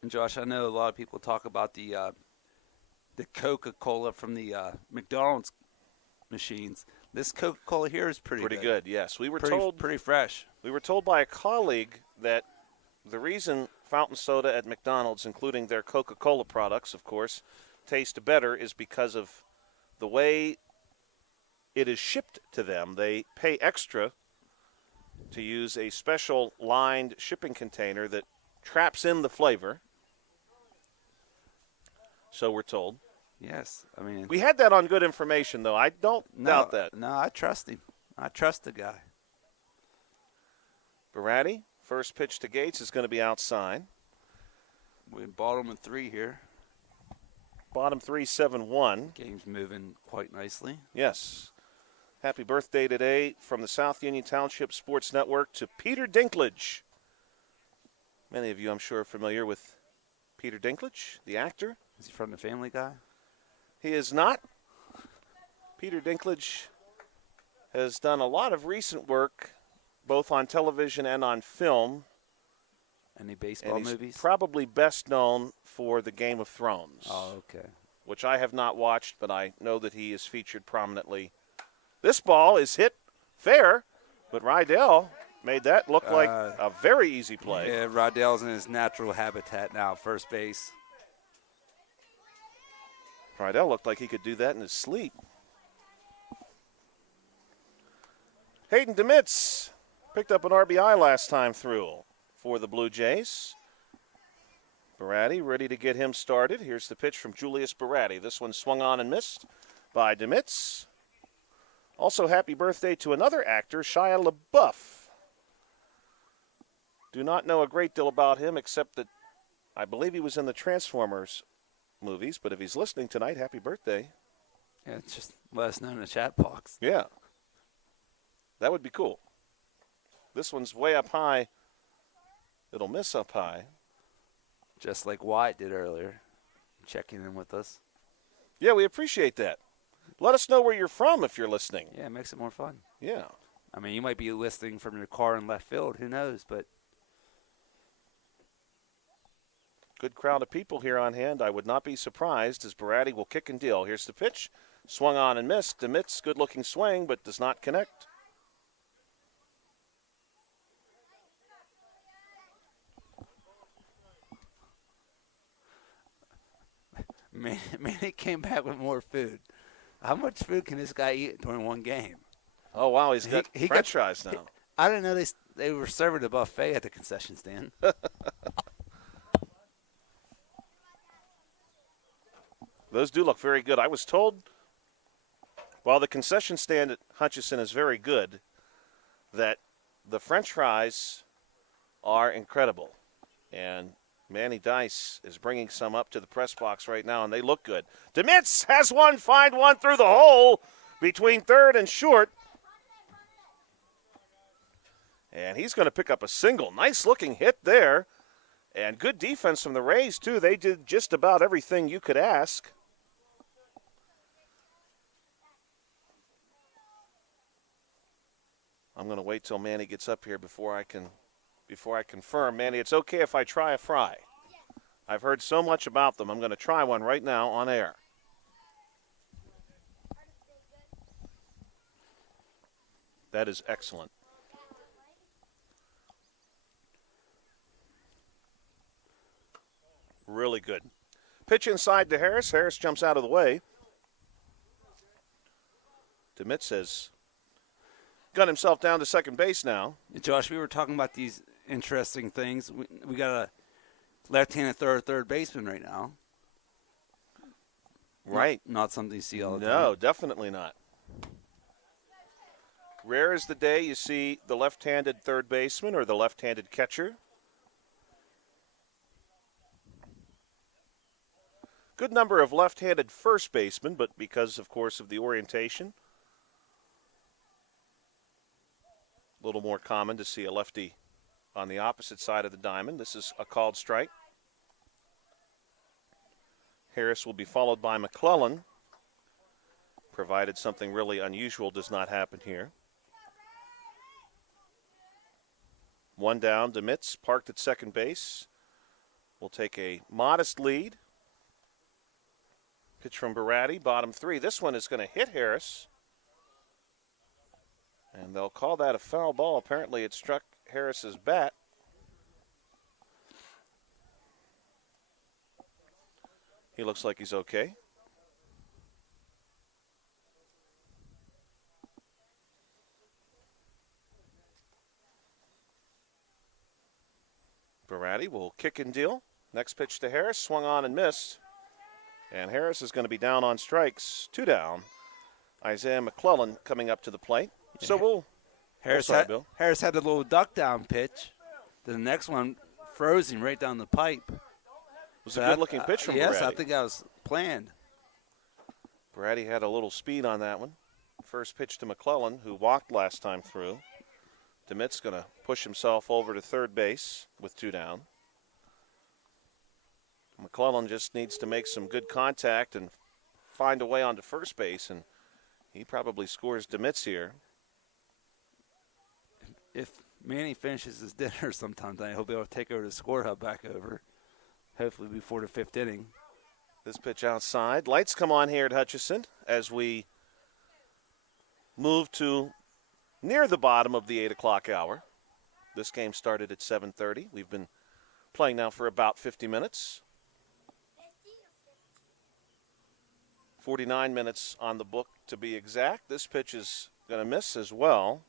And Josh, I know a lot of people talk about the Coca-Cola from the McDonald's machines. This Coca-Cola here is pretty good. Yes, we were told pretty fresh. We were told by a colleague that the reason fountain soda at McDonald's, including their Coca-Cola products, of course, taste better is because of the way it is shipped to them. They pay extra to use a special lined shipping container that traps in the flavor. So we're told. Yes, I mean. We had that on good information, though. I don't doubt that. No, I trust him. I trust the guy. Baratti, first pitch to Gates is going to be outside. We bottom of 3 here. Bottom 3, 7-1. Game's moving quite nicely. Yes. Happy birthday today from the South Union Township Sports Network to Peter Dinklage. Many of you, I'm sure, are familiar with Peter Dinklage, the actor. Is he from the Family Guy? He is not. Peter Dinklage has done a lot of recent work, both on television and on film. Any baseball and he's movies? Probably best known for the Game of Thrones. Oh, okay. Which I have not watched, but I know that he is featured prominently. This ball is hit fair, but Rydell made that look like a very easy play. Yeah, Rydell's in his natural habitat now, first base. Rydell looked like he could do that in his sleep. Hayden DeMitz picked up an RBI last time through for the Blue Jays. Baratti ready to get him started. Here's the pitch from Julius Baratti. This one swung on and missed by DeMitz. Also, happy birthday to another actor, Shia LaBeouf. Do not know a great deal about him, except that I believe he was in the Transformers movies. But if he's listening tonight, happy birthday. Yeah, just let us know in the chat box. Yeah. That would be cool. This one's way up high. It'll miss up high. Just like Wyatt did earlier, checking in with us. Yeah, we appreciate that. Let us know where you're from if you're listening. Yeah, it makes it more fun. Yeah. I mean, you might be listening from your car in left field. Who knows? But good crowd of people here on hand. I would not be surprised as Baratti will kick and deal. Here's the pitch. Swung on and missed. DeMitz, good-looking swing, but does not connect. Manny came back with more food. How much food can this guy eat during one game? Oh, wow, he's got French fries now. I didn't know they were serving a buffet at the concession stand. Those do look very good. I was told, while the concession stand at Hutchison is very good, that the French fries are incredible. And Manny Dice is bringing some up to the press box right now, and they look good. DeMitz has one, find one through the hole between third and short. And he's going to pick up a single. Nice-looking hit there. And good defense from the Rays, too. They did just about everything you could ask. I'm going to wait till Manny gets up here before I confirm. Manny, it's okay if I try a fry. I've heard so much about them. I'm going to try one right now on air. That is excellent. really good. Pitch inside to Harris. Harris jumps out of the way. Demitz has got himself down to second base now. Josh, we were talking about these interesting things. We got a left-handed third baseman right now. Right. Not something you see all the time. No, definitely not. Rare is the day you see the left-handed third baseman or the left-handed catcher. Good number of left-handed first basemen, but because, of course, of the orientation, a little more common to see a lefty on the opposite side of the diamond. This is a called strike. Harris will be followed by McClellan, provided something really unusual does not happen here. One down, Demitz parked at second base. Will take a modest lead. Pitch from Baratti, bottom three. This one is going to hit Harris. And they'll call that a foul ball. Apparently it struck Harris's bat. He looks like he's okay. Baratti will kick and deal. Next pitch to Harris, swung on and missed. And Harris is going to be down on strikes. 2 down. Isaiah McClellan coming up to the plate. So we'll. Harris had a little duck down pitch. The next one froze him right down the pipe. It was a good-looking pitch from Baratti. Yes, I think that was planned. Baratti had a little speed on that one. First pitch to McClellan, who walked last time through. Demitz going to push himself over to third base with 2 down. McClellan just needs to make some good contact and find a way onto first base, and he probably scores Demitz here. If Manny finishes his dinner sometime tonight, he'll be able to take over the score hub back over, hopefully before the 5th inning. This pitch outside. Lights come on here at Hutchison as we move to near the bottom of the 8 o'clock hour. This game started at 7:30. We've been playing now for about 50 minutes. 49 minutes on the book to be exact. This pitch is going to miss as well.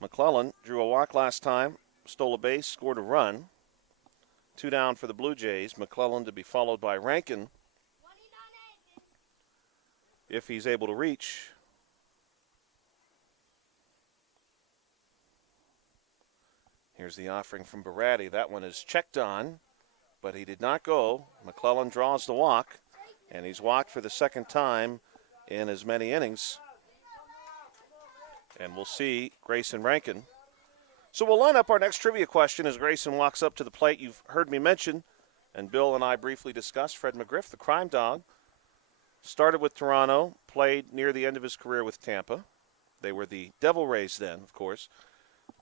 McClellan drew a walk last time, stole a base, scored a run. 2 down for the Blue Jays. McClellan to be followed by Rankin if he's able to reach. Here's the offering from Baratti. That one is checked on, but he did not go. McClellan draws the walk, and he's walked for the second time in as many innings. And we'll see Grayson Rankin. So we'll line up our next trivia question as Grayson walks up to the plate. You've heard me mention, and Bill and I briefly discussed, Fred McGriff, the crime dog. Started with Toronto, played near the end of his career with Tampa. They were the Devil Rays then, of course.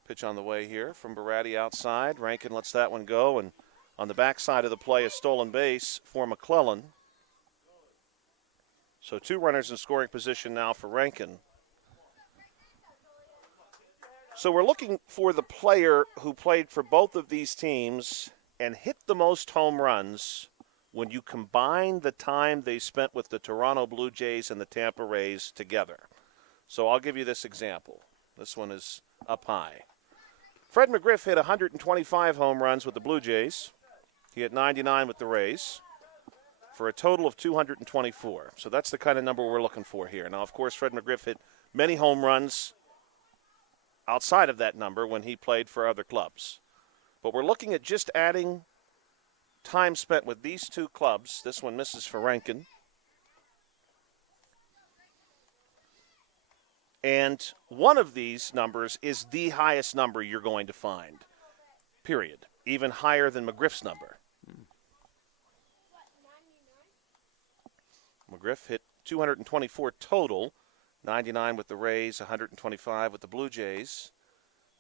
Pitch on the way here from Baratti outside. Rankin lets that one go, and on the backside of the play, a stolen base for McClellan. So 2 runners in scoring position now for Rankin. So we're looking for the player who played for both of these teams and hit the most home runs when you combine the time they spent with the Toronto Blue Jays and the Tampa Rays together. So I'll give you this example. This one is up high. Fred McGriff hit 125 home runs with the Blue Jays. He hit 99 with the Rays for a total of 224. So that's the kind of number we're looking for here. Now, of course, Fred McGriff hit many home runs outside of that number when he played for other clubs. But we're looking at just adding time spent with these 2 clubs. This one misses for Rankin. And one of these numbers is the highest number you're going to find, period. Even higher than McGriff's number. McGriff hit 224 total, 99 with the Rays, 125 with the Blue Jays.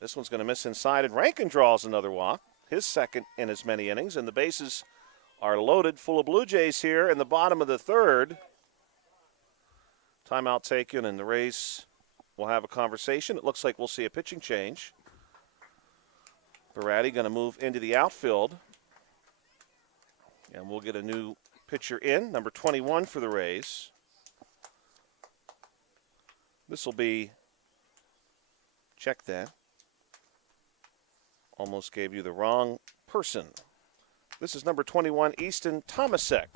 This one's going to miss inside, and Rankin draws another walk, his second in as many innings, and the bases are loaded full of Blue Jays here in the bottom of the 3rd. Timeout taken, and the Rays will have a conversation. It looks like we'll see a pitching change. Baratti going to move into the outfield. And we'll get a new pitcher in, number 21 for the Rays. This will be, check that. Almost gave you the wrong person. This is number 21, Easton Tomasek.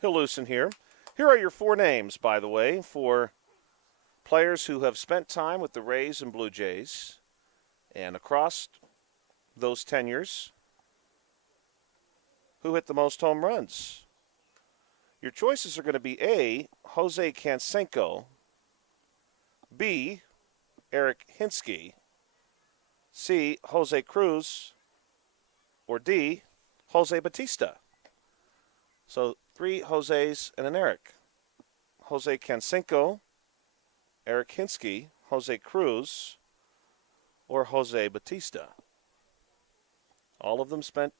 He'll loosen here. Here are your 4 names, by the way, for players who have spent time with the Rays and Blue Jays. And across those tenures, who hit the most home runs? Your choices are going to be A, Jose Canseco, B, Eric Hinsky, C, Jose Cruz, or D, Jose Batista. So 3 Jose's and an Eric. Jose Canseco, Eric Hinsky, Jose Cruz, or Jose Batista. All of them spent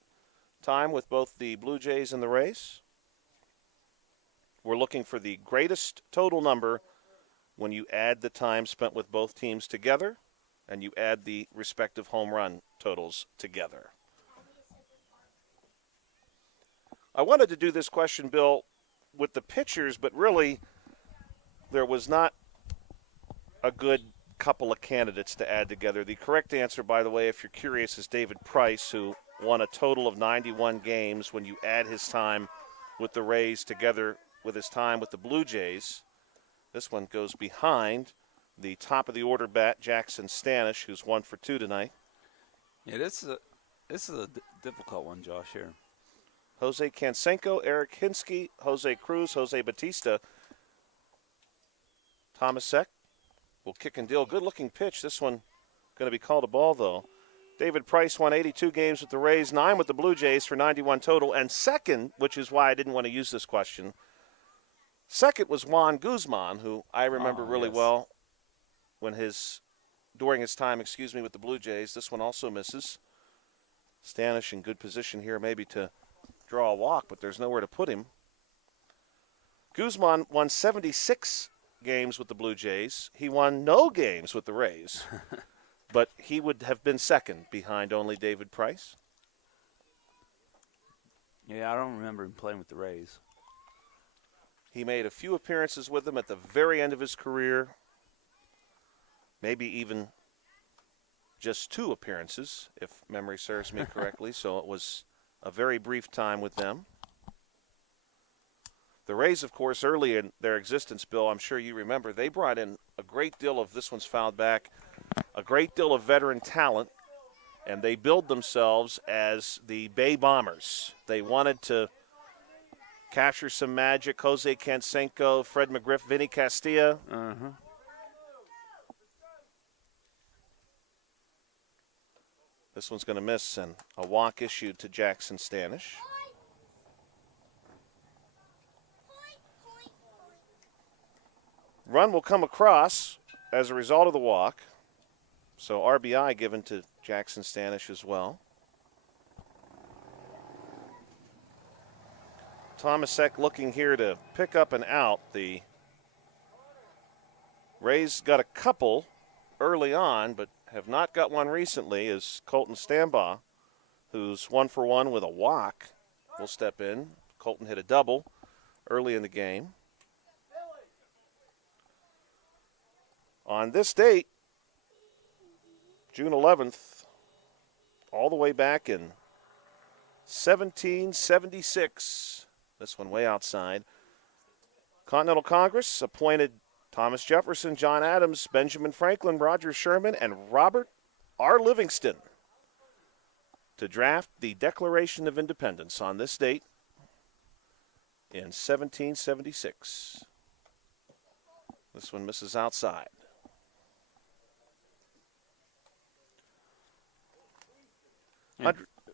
time with both the Blue Jays and the Rays. We're looking for the greatest total number when you add the time spent with both teams together and you add the respective home run totals together. I wanted to do this question, Bill, with the pitchers, but really there was not a good couple of candidates to add together. The correct answer, by the way, if you're curious, is David Price, who won a total of 91 games when you add his time with the Rays together with his time with the Blue Jays. This one goes behind the top of the order bat, Jackson Stanish, who's 1 for 2 tonight. Yeah, this is a difficult one, Josh, here. Jose Canseco, Eric Hinsky, Jose Cruz, Jose Batista. Tomasek will kick and deal. Good-looking pitch. This one going to be called a ball, though. David Price won 82 games with the Rays, 9 with the Blue Jays for 91 total. And second, which is why I didn't want to use this question, second was Juan Guzman, who I remember really well during his time, with the Blue Jays. This one also misses. Stanish in good position here maybe to draw a walk, but there's nowhere to put him. Guzman won 76 games with the Blue Jays. He won no games with the Rays, but he would have been second behind only David Price. Yeah, I don't remember him playing with the Rays. He made a few appearances with them at the very end of his career, maybe even just 2 appearances, if memory serves me correctly, so it was a very brief time with them. The Rays, of course, early in their existence, Bill, I'm sure you remember, they brought in a great deal of, this one's fouled back, a great deal of veteran talent, and they billed themselves as the Bay Bombers. They wanted to capture some magic. Jose Canseco, Fred McGriff, Vinny Castilla. This one's going to miss, and a walk issued to Jackson Stanish. Run will come across as a result of the walk. So RBI given to Jackson Stanish as well. Tomasek looking here to pick up an out. The Rays got a couple early on, but have not got one recently, as Colton Stambaugh, who's 1 for 1 with a walk, will step in. Colton hit a double early in the game. On this date, June 11th, all the way back in 1776, this one way outside, Continental Congress appointed Thomas Jefferson, John Adams, Benjamin Franklin, Roger Sherman, and Robert R. Livingston to draft the Declaration of Independence on this date in 1776. This one misses outside.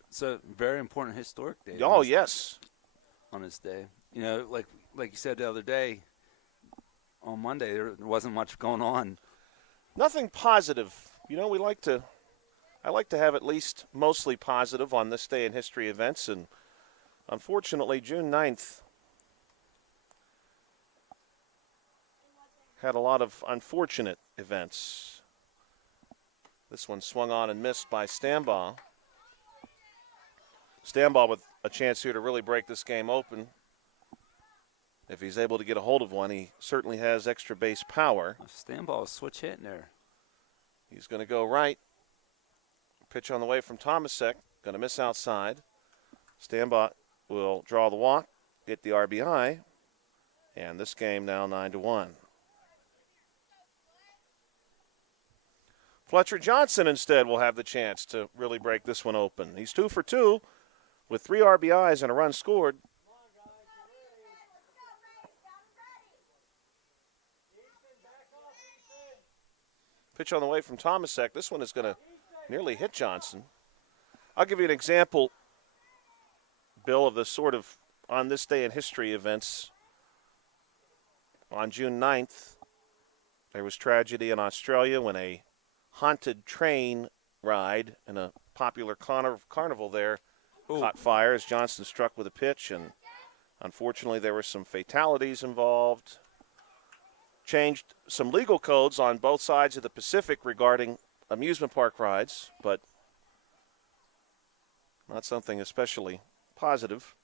It's a very important historic day. Oh, yes. On this day. You know, like you said the other day, on Monday, there wasn't much going on. Nothing positive. You know, I like to have at least mostly positive on this day in history events, and unfortunately, June 9th had a lot of unfortunate events. This one swung on and missed by Stambaugh. Stanball with a chance here to really break this game open. If he's able to get a hold of one, he certainly has extra base power. Stanball switch hitting there. He's going to go right. Pitch on the way from Tomasek. Going to miss outside. Stanball will draw the walk, get the RBI, and this game now 9-1. Fletcher Johnson instead will have the chance to really break this one open. He's 2 for 2 with 3 RBIs and a run scored. Pitch on the way from Tomasek. This one is going to nearly hit Johnson. I'll give you an example, Bill, of the sort of on this day in history events. On June 9th, there was tragedy in Australia when a haunted train ride in a popular carnival there caught fire as Johnson struck with a pitch, and unfortunately there were some fatalities involved. Changed some legal codes on both sides of the Pacific regarding amusement park rides, but not something especially positive.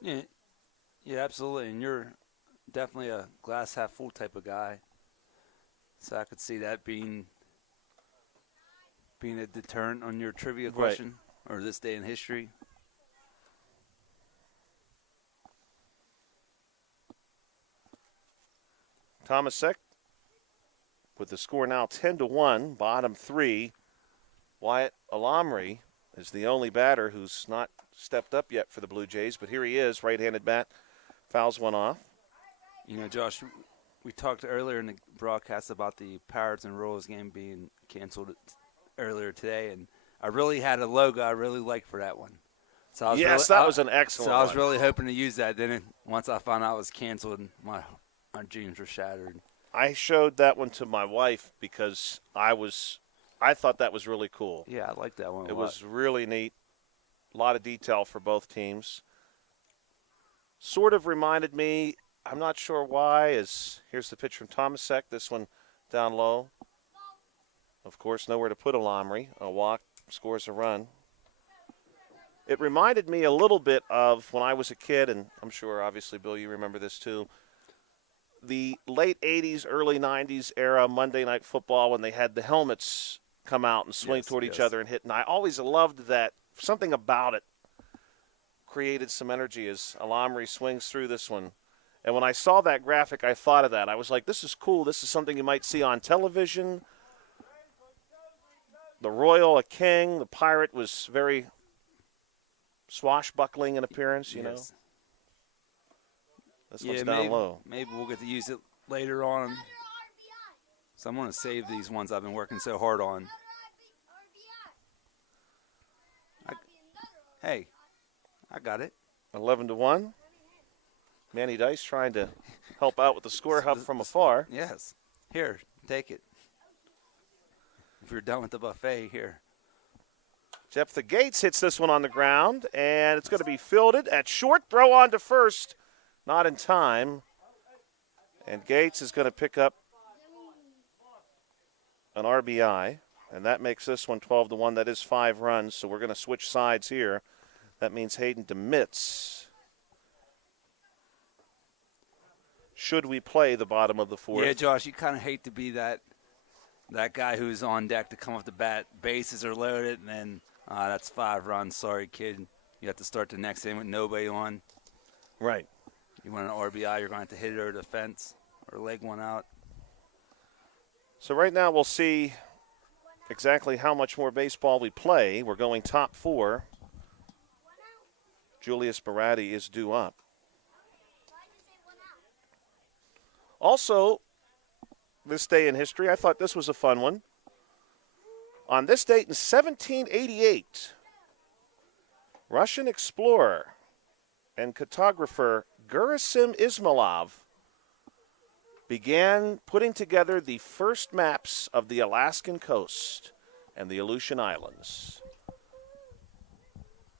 Yeah, absolutely. And you're definitely a glass half full type of guy. So I could see that being a deterrent on your trivia question or this day in history. Tomasek with the score now 10-1, bottom 3. Wyatt Alamri is the only batter who's not stepped up yet for the Blue Jays, but here he is, right-handed bat, fouls one off. You know, Josh, we talked earlier in the broadcast about the Pirates and Royals game being canceled earlier today, and I really had a logo I really liked for that one. So I was that was an excellent one. So I was one. really hoping to use that. Then once I found out it was canceled, my dreams were shattered. I showed that one to my wife because I thought that was really cool. Yeah, I like that one. It was really neat. A lot of detail for both teams. Sort of reminded me, I'm not sure why, here's the pitch from Tomasek. This one down low. Of course, nowhere to put Alamri. A walk, scores a run. It reminded me a little bit of when I was a kid, and I'm sure, obviously, Bill, you remember this too, the late 80s, early 90s era Monday Night Football when they had the helmets come out and swing toward each other and hit. And I always loved that. Something about it created some energy as Alamri swings through this one. And when I saw that graphic, I thought of that. I was like, this is cool. This is something you might see on television. The Royal, a king. The Pirate was very swashbuckling in appearance, you know. This one's down low. Maybe we'll get to use it later on. So I'm going to save these ones I've been working so hard on. I got it. 11-1. Manny Dice trying to help out with the score hub from afar. Yes. Here, take it. If you're done with the buffet, here. Jephthah Gates hits this one on the ground, and it's going to be fielded at short. Throw on to first. Not in time. And Gates is going to pick up an RBI, and that makes this one 12-1. That is 5 runs, so we're going to switch sides here. That means Hayden DeMitz. Should we play the bottom of the 4th? Yeah, Josh, you kind of hate to be that guy who's on deck to come off the bat. Bases are loaded, and then that's 5 runs. Sorry, kid. You have to start the next inning with nobody on. Right. You want an RBI, you're going to have to hit it over the fence or leg one out. So right now we'll see exactly how much more baseball we play. We're going top 4. Julius Baratti is due up. Also, this day in history, I thought this was a fun one. On this date in 1788, Russian explorer and cartographer Gerasim Ismailov began putting together the first maps of the Alaskan coast and the Aleutian Islands.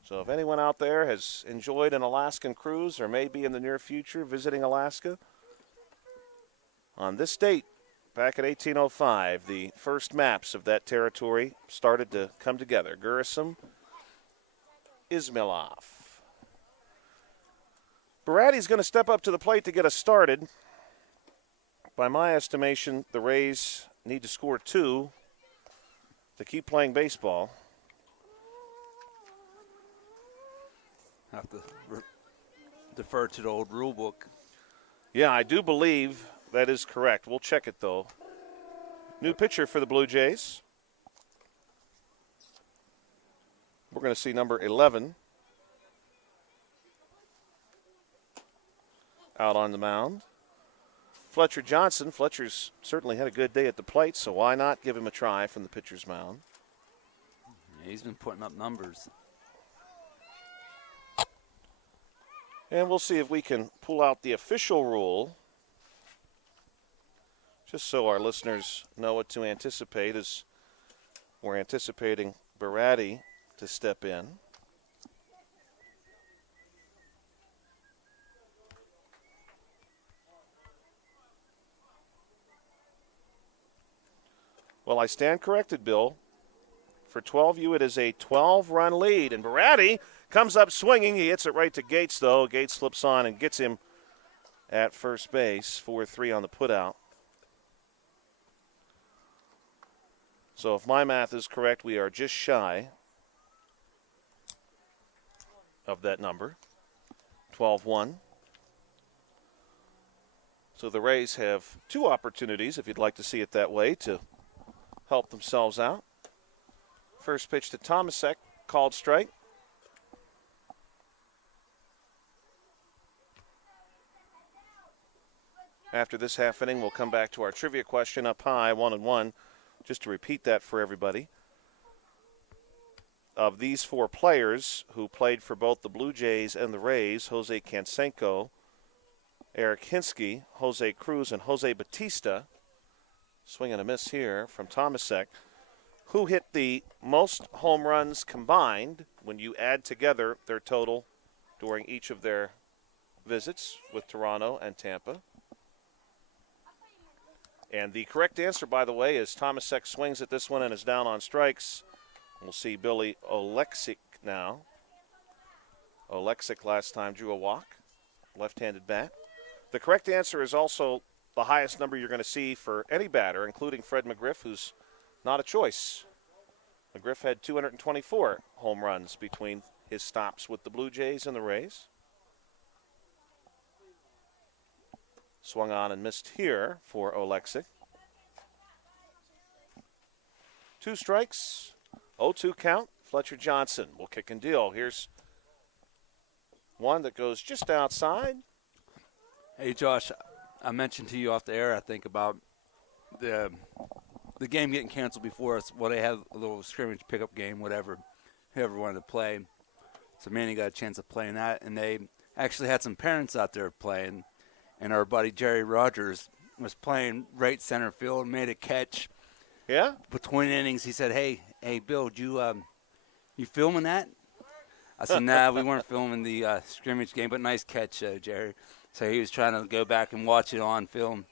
So if anyone out there has enjoyed an Alaskan cruise or may be in the near future visiting Alaska, on this date, back in 1805, the first maps of that territory started to come together. Gerasim Ismailov. Baratti's going to step up to the plate to get us started. By my estimation, the Rays need to score 2 to keep playing baseball. Have to defer to the old rule book. Yeah, I do believe that is correct. We'll check it, though. New pitcher for the Blue Jays. We're going to see number 11 out on the mound. Fletcher Johnson. Fletcher's certainly had a good day at the plate, so why not give him a try from the pitcher's mound? Yeah, he's been putting up numbers. And we'll see if we can pull out the official rule, just so our listeners know what to anticipate as we're anticipating Baratti to step in. Well, I stand corrected, Bill. For 12U, it is a 12-run lead, and Baratti comes up swinging. He hits it right to Gates, though. Gates slips on and gets him at first base. 4-3 on the putout. So if my math is correct, we are just shy of that number, 12-1. So the Rays have 2 opportunities, if you'd like to see it that way, to help themselves out. First pitch to Tomasek, called strike. After this half inning, we'll come back to our trivia question up high, 1-1. Just to repeat that for everybody. Of these 4 players who played for both the Blue Jays and the Rays, Jose Canseco, Eric Hinsky, Jose Cruz, and Jose Batista, swing and a miss here from Tomasek, who hit the most home runs combined when you add together their total during each of their visits with Toronto and Tampa. And the correct answer, by the way, is Tomasek swings at this one and is down on strikes. We'll see Billy Oleksiak now. Oleksiak last time drew a walk, left-handed bat. The correct answer is also the highest number you're going to see for any batter, including Fred McGriff, who's not a choice. McGriff had 224 home runs between his stops with the Blue Jays and the Rays. Swung on and missed here for Oleksiak. 2 strikes, 0-2 count. Fletcher Johnson will kick and deal. Here's one that goes just outside. Hey, Josh, I mentioned to you off the air, I think, about the game getting canceled before us. Well, they had a little scrimmage pickup game, whatever, whoever wanted to play. So Manny got a chance of playing that, and they actually had some parents out there playing. And our buddy Jerry Rogers was playing right center field and made a catch. Yeah? Between innings, he said, hey, Bill, you filming that? I said, nah, we weren't filming the scrimmage game, but nice catch, Jerry. So he was trying to go back and watch it on film.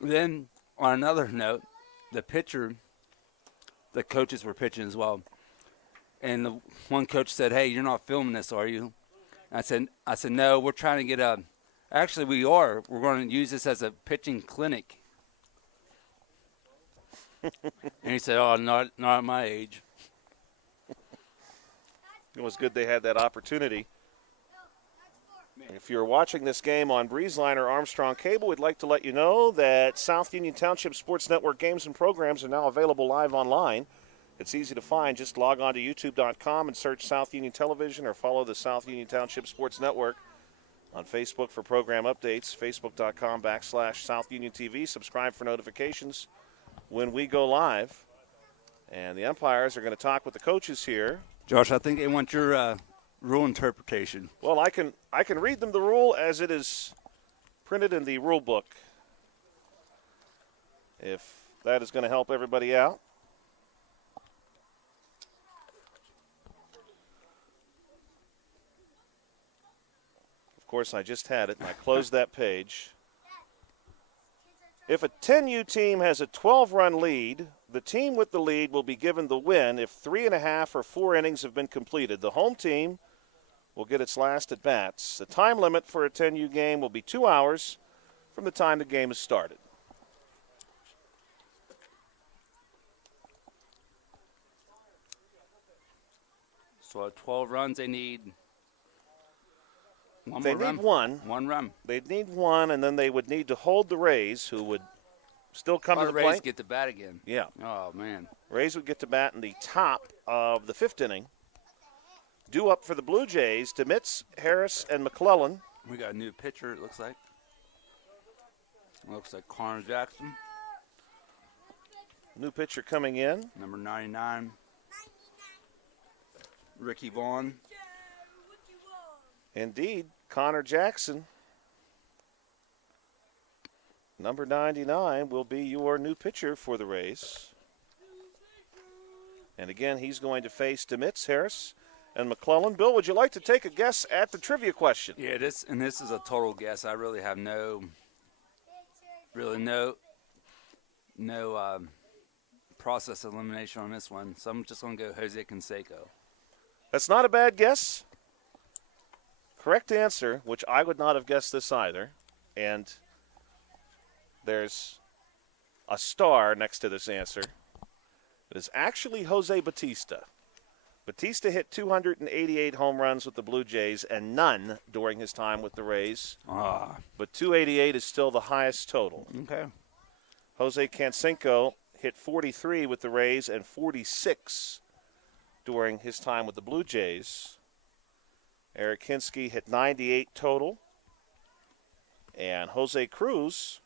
Then, on another note, the pitcher, the coaches were pitching as well. And the one coach said, hey, you're not filming this, are you? I said, no, we're trying to get actually we are. We're going to use this as a pitching clinic. And he said, oh, not at my age. It was good they had that opportunity. If you're watching this game on BreezeLine or Armstrong Cable, we'd like to let you know that South Union Township Sports Network games and programs are now available live online. It's easy to find. Just log on to youtube.com and search South Union Television or follow the South Union Township Sports Network on Facebook for program updates, facebook.com/South Union TV. Subscribe for notifications when we go live. And the umpires are going to talk with the coaches here. Josh, I think they want your rule interpretation. Well, I can read them the rule as it is printed in the rule book, if that is going to help everybody out. Of course, I just had it, and I closed that page. If a 10U team has a 12-run lead, the team with the lead will be given the win if 3.5 or 4 innings have been completed. The home team will get its last at bats. The time limit for a 10U game will be 2 hours from the time the game is started. So at 12 runs, they need one They more run. need one. One run. They'd need one, and then they would need to hold the Rays, who would still come to the Rays plate. get the bat again. Yeah. Oh, man. Rays would get to bat in the top of the 5th inning. Due up for the Blue Jays, DeMitz, Harris, and McClellan. We got a new pitcher, it looks like. Looks like Connor Jackson, New pitcher coming in. number 99. Ricky Vaughn. Indeed, Connor Jackson, number 99, will be your new pitcher for the Rays. And again, he's going to face DeMitz, Harris, and McClellan. Bill, would you like to take a guess at the trivia question? Yeah, this is a total guess. I really have no process elimination on this one. So I'm just going to go Jose Canseco. That's not a bad guess. Correct answer, which I would not have guessed this either. And there's a star next to this answer. It is actually Jose Bautista. Bautista hit 288 home runs with the Blue Jays and none during his time with the Rays. But 288 is still the highest total. Okay. Jose Canseco hit 43 with the Rays and 46 during his time with the Blue Jays. Eric Hinsky hit 98 total. And Jose Cruz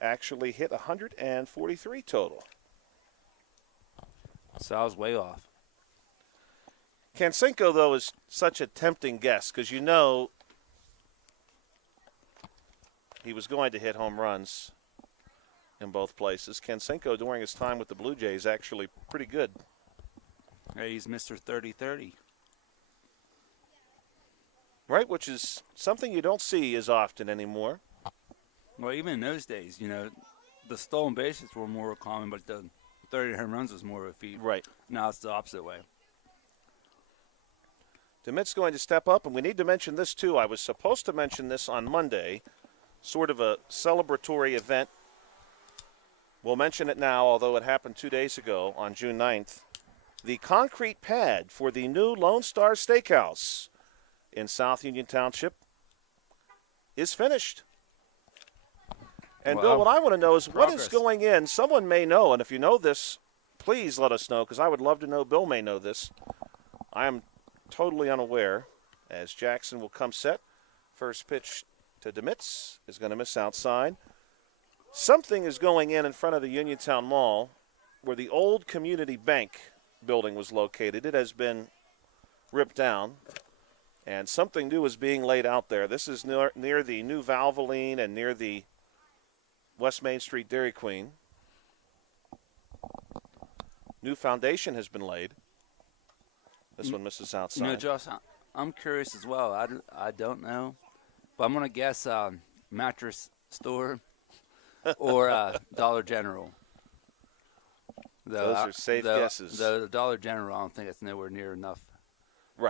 actually hit 143 total. So I was way off. Canseco, though, is such a tempting guess because you know he was going to hit home runs in both places. Canseco, during his time with the Blue Jays, actually pretty good. Hey, he's Mr. 30-30. Right, which is something you don't see as often anymore. Well, even in those days, you know, the stolen bases were more common, but the 30 home runs was more of a feat. Right. Now it's the opposite way. DeMitt's going to step up, and we need to mention this, too. I was supposed to mention this on Monday, sort of a celebratory event. We'll mention it now, although it happened 2 days ago on June 9th. The concrete pad for the new Lone Star Steakhouse in South Union Township is finished. And, Wow. Bill, what I want to know is what is Progress. going in. Someone may know, and if you know this, please let us know, because I would love to know. Bill may know this. I am totally unaware, as Jackson will come set. First pitch to DeMitz is going to miss outside. Something is going in front of the Uniontown Mall where the old community bank building was located. It has been ripped down, and something new is being laid out there. This is near the new Valvoline and near the West Main Street Dairy Queen. New foundation has been laid. This one misses outside. You know, Josh, I'm curious as well. I don't know, but I'm going to guess mattress store or Dollar General. Those are safe guesses. The Dollar General, I don't think it's nowhere near enough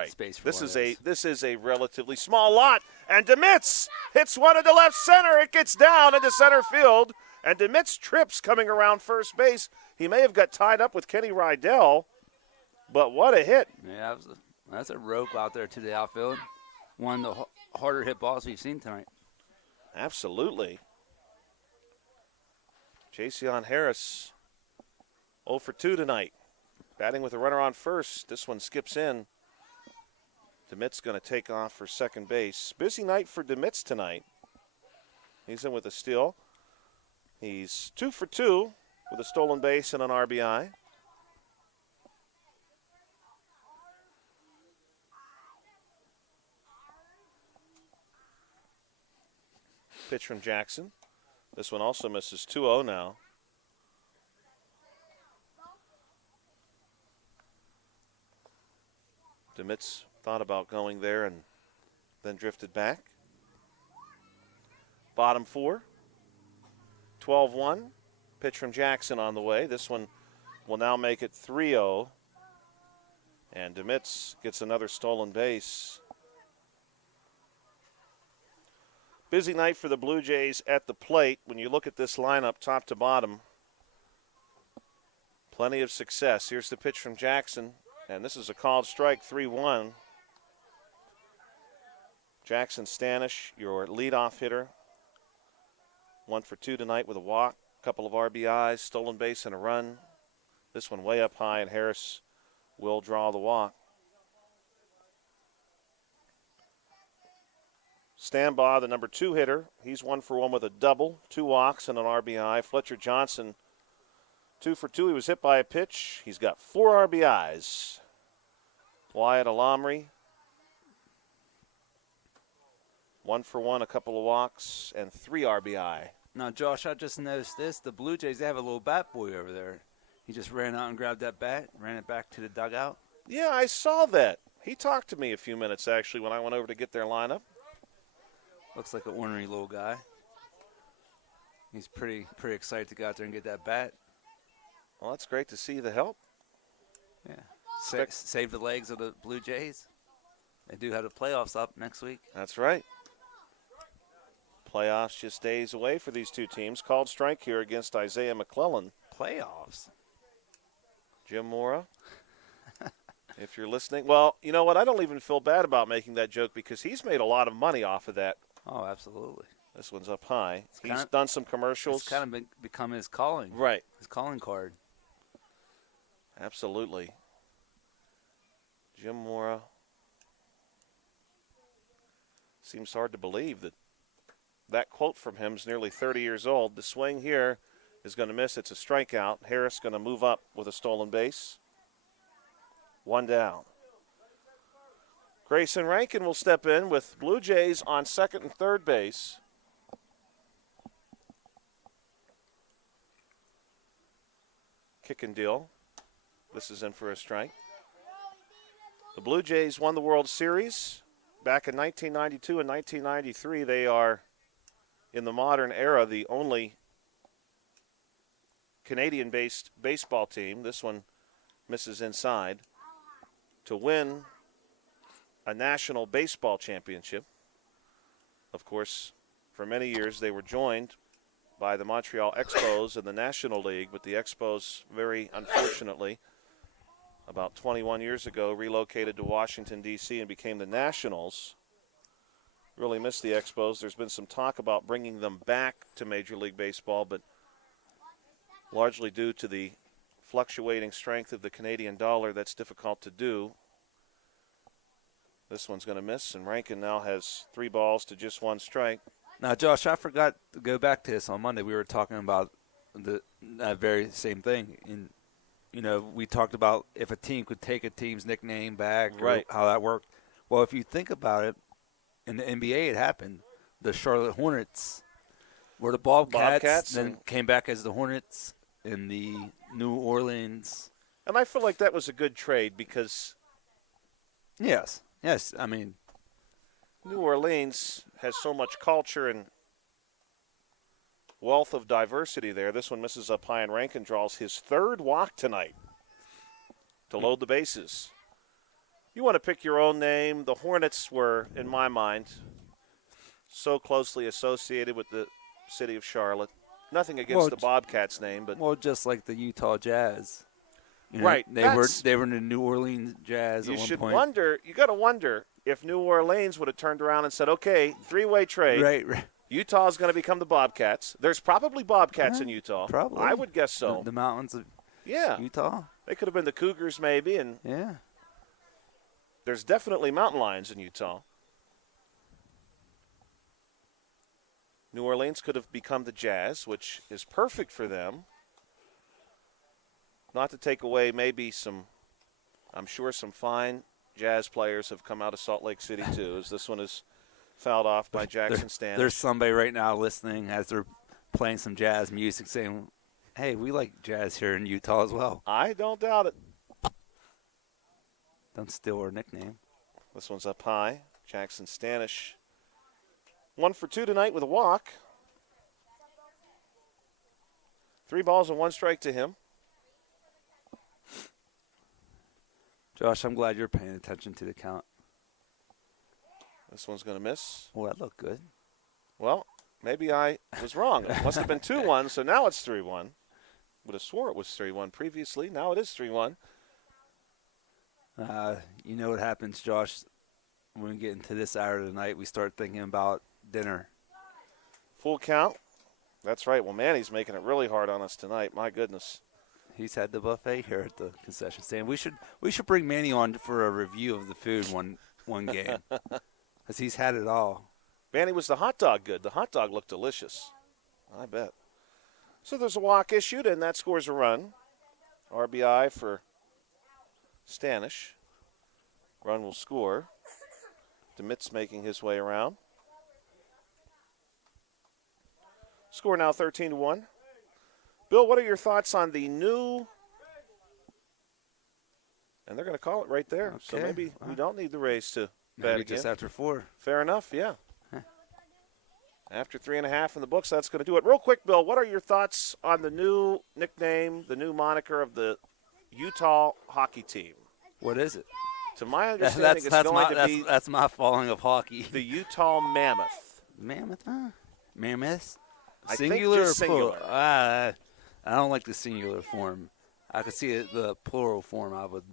space for This is a relatively small lot, and DeMitz hits one to the left center. It gets down into center field, and DeMitz trips coming around first base. He may have got tied up with Kenny Rydell, but what a hit. Yeah, that's a rope out there to the outfield. One of the harder hit balls we've seen tonight. Absolutely. Jason Harris, 0 for 2 tonight. Batting with a runner on first. This one skips in. DeMitz going to take off for second base. Busy night for DeMitz tonight. He's in with a steal. He's 2 for 2 with a stolen base and an RBI. Pitch from Jackson. This one also misses. 2-0 now. DeMitz thought about going there and then drifted back. Bottom 4. 12-1. Pitch from Jackson on the way. This one will now make it 3-0. And DeMitz gets another stolen base. Busy night for the Blue Jays at the plate. When you look at this lineup top to bottom, plenty of success. Here's the pitch from Jackson, and this is a called strike, 3-1. Jackson Stanish, your leadoff hitter. 1 for 2 tonight with a walk, a couple of RBIs, stolen base, and a run. This one way up high, and Harris will draw the walk. Stambaugh, the number 2 hitter, he's 1 for 1 with a double, 2 walks, and an RBI. Fletcher Johnson, 2 for 2. He was hit by a pitch. He's got 4 RBIs. Wyatt Alamri, 1 for 1, a couple of walks, and 3 RBI. Now, Josh, I just noticed this. The Blue Jays, they have a little bat boy over there. He just ran out and grabbed that bat, ran it back to the dugout. Yeah, I saw that. He talked to me a few minutes, actually, when I went over to get their lineup. Looks like an ornery little guy. He's pretty excited to go out there and get that bat. Well, that's great to see the help. Yeah. Save the legs of the Blue Jays. They do have the playoffs up next week. That's right. Playoffs just days away for these two teams. Called strike here against Isaiah McClellan. Playoffs? Jim Mora, if you're listening. Well, you know what? I don't even feel bad about making that joke because he's made a lot of money off of that. Oh, absolutely. This one's up high. He's done some commercials. It's kind of become his calling. Right. His calling card. Absolutely. Jim Mora. Seems hard to believe that quote from him is nearly 30 years old. The swing here is going to miss. It's a strikeout. Harris going to move up with a stolen base. 1 down. Grayson Rankin will step in with Blue Jays on second and third base. Kick and deal. This is in for a strike. The Blue Jays won the World Series back in 1992 and 1993. They are, in the modern era, the only Canadian-based baseball team. This one misses inside to win a national baseball championship. Of course, for many years they were joined by the Montreal Expos in the National League, but the Expos, very unfortunately, about 21 years ago, relocated to Washington, D.C. and became the Nationals. Really miss the Expos. There's been some talk about bringing them back to Major League Baseball, but largely due to the fluctuating strength of the Canadian dollar, that's difficult to do. This one's going to miss, and Rankin now has 3 balls to just 1 strike. Now, Josh, I forgot to go back to this on Monday. We were talking about that very same thing. And, you know, we talked about if a team could take a team's nickname back, right, or how that worked. Well, if you think about it, in the NBA it happened. The Charlotte Hornets were the Bobcats then came back as the Hornets in the New Orleans. And I feel like that was a good trade because Yes, I mean, New Orleans has so much culture and wealth of diversity there. This one misses up high, and Rankin draws his 3rd walk tonight to load the bases. You want to pick your own name. The Hornets were, in my mind, so closely associated with the city of Charlotte. Nothing against the Bobcats name, but just like the Utah Jazz. You know, right. They were in the New Orleans Jazz at one point. You got to wonder if New Orleans would have turned around and said, okay, 3-way trade. Right. Utah's going to become the Bobcats. There's probably Bobcats in Utah. Probably. I would guess so. The mountains of Utah. They could have been the Cougars maybe. And yeah. There's definitely mountain lions in Utah. New Orleans could have become the Jazz, which is perfect for them. Not to take away maybe I'm sure some fine Jazz players have come out of Salt Lake City too, as this one is fouled off by Jackson Stanish. There's somebody right now listening as they're playing some jazz music saying, hey, we like jazz here in Utah as well. I don't doubt it. Don't steal our nickname. This one's up high. Jackson Stanish. 1 for 2 tonight with a walk. 3 balls and 1 strike to him. Josh, I'm glad you're paying attention to the count. This one's going to miss. Oh, that looked good. Well, maybe I was wrong. It must have been 2-1, so now it's 3-1. Would have swore it was 3-1 previously. Now it is 3-1. You know what happens, Josh, when we get into this hour of the night, we start thinking about dinner. Full count. That's right. Well, Manny's making it really hard on us tonight. My goodness. He's had the buffet here at the concession stand. We should bring Manny on for a review of the food one game, because he's had it all. Manny, was the hot dog good? The hot dog looked delicious. I bet. So there's a walk issued, and that scores a run. RBI for Stanish. Run will score. DeMitt's making his way around. Score now 13-1. Bill, what are your thoughts on the new? And they're going to call it right there. Okay. So maybe we don't need the Rays to bat again. Just after 4. Fair enough, yeah. After 3.5 in the books, that's going to do it. Real quick, Bill, what are your thoughts on the new nickname, the new moniker of the Utah hockey team? What is it? To my understanding, that's my following of hockey. The Utah Mammoth. Mammoth? Mammoth? Singular or plural? I don't like the singular form. I could see the plural form I would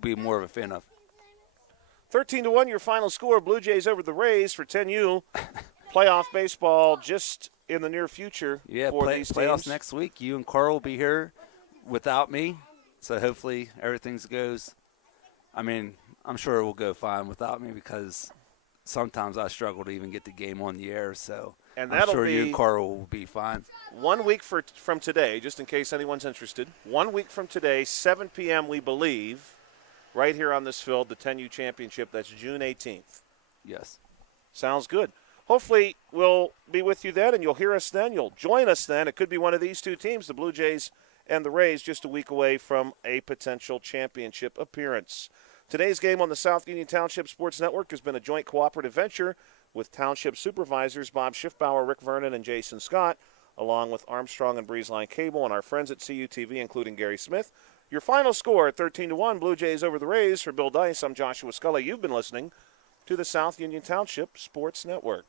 be more of a fan of. 13-1, your final score. Blue Jays over the Rays for 10U. Playoff baseball just in the near future for these teams. Playoffs next week. You and Carl will be here without me, so hopefully everything goes. I mean, I'm sure it will go fine without me, because sometimes I struggle to even get the game on the air. So I'm sure you and Carl will be fine. 1 week from today, just in case anyone's interested. 1 week from today, 7 p.m. we believe, right here on this field, the 10U championship. That's June 18th. Yes. Sounds good. Hopefully we'll be with you then, and you'll hear us then. You'll join us then. It could be one of these two teams, the Blue Jays and the Rays, just a week away from a potential championship appearance. Today's game on the South Union Township Sports Network has been a joint cooperative venture with Township Supervisors Bob Schiffbauer, Rick Vernon, and Jason Scott, along with Armstrong and Breezeline Cable and our friends at CUTV, including Gary Smith. Your final score, 13-1, Blue Jays over the Rays. For Bill Dice, I'm Joshua Scully. You've been listening to the South Union Township Sports Network.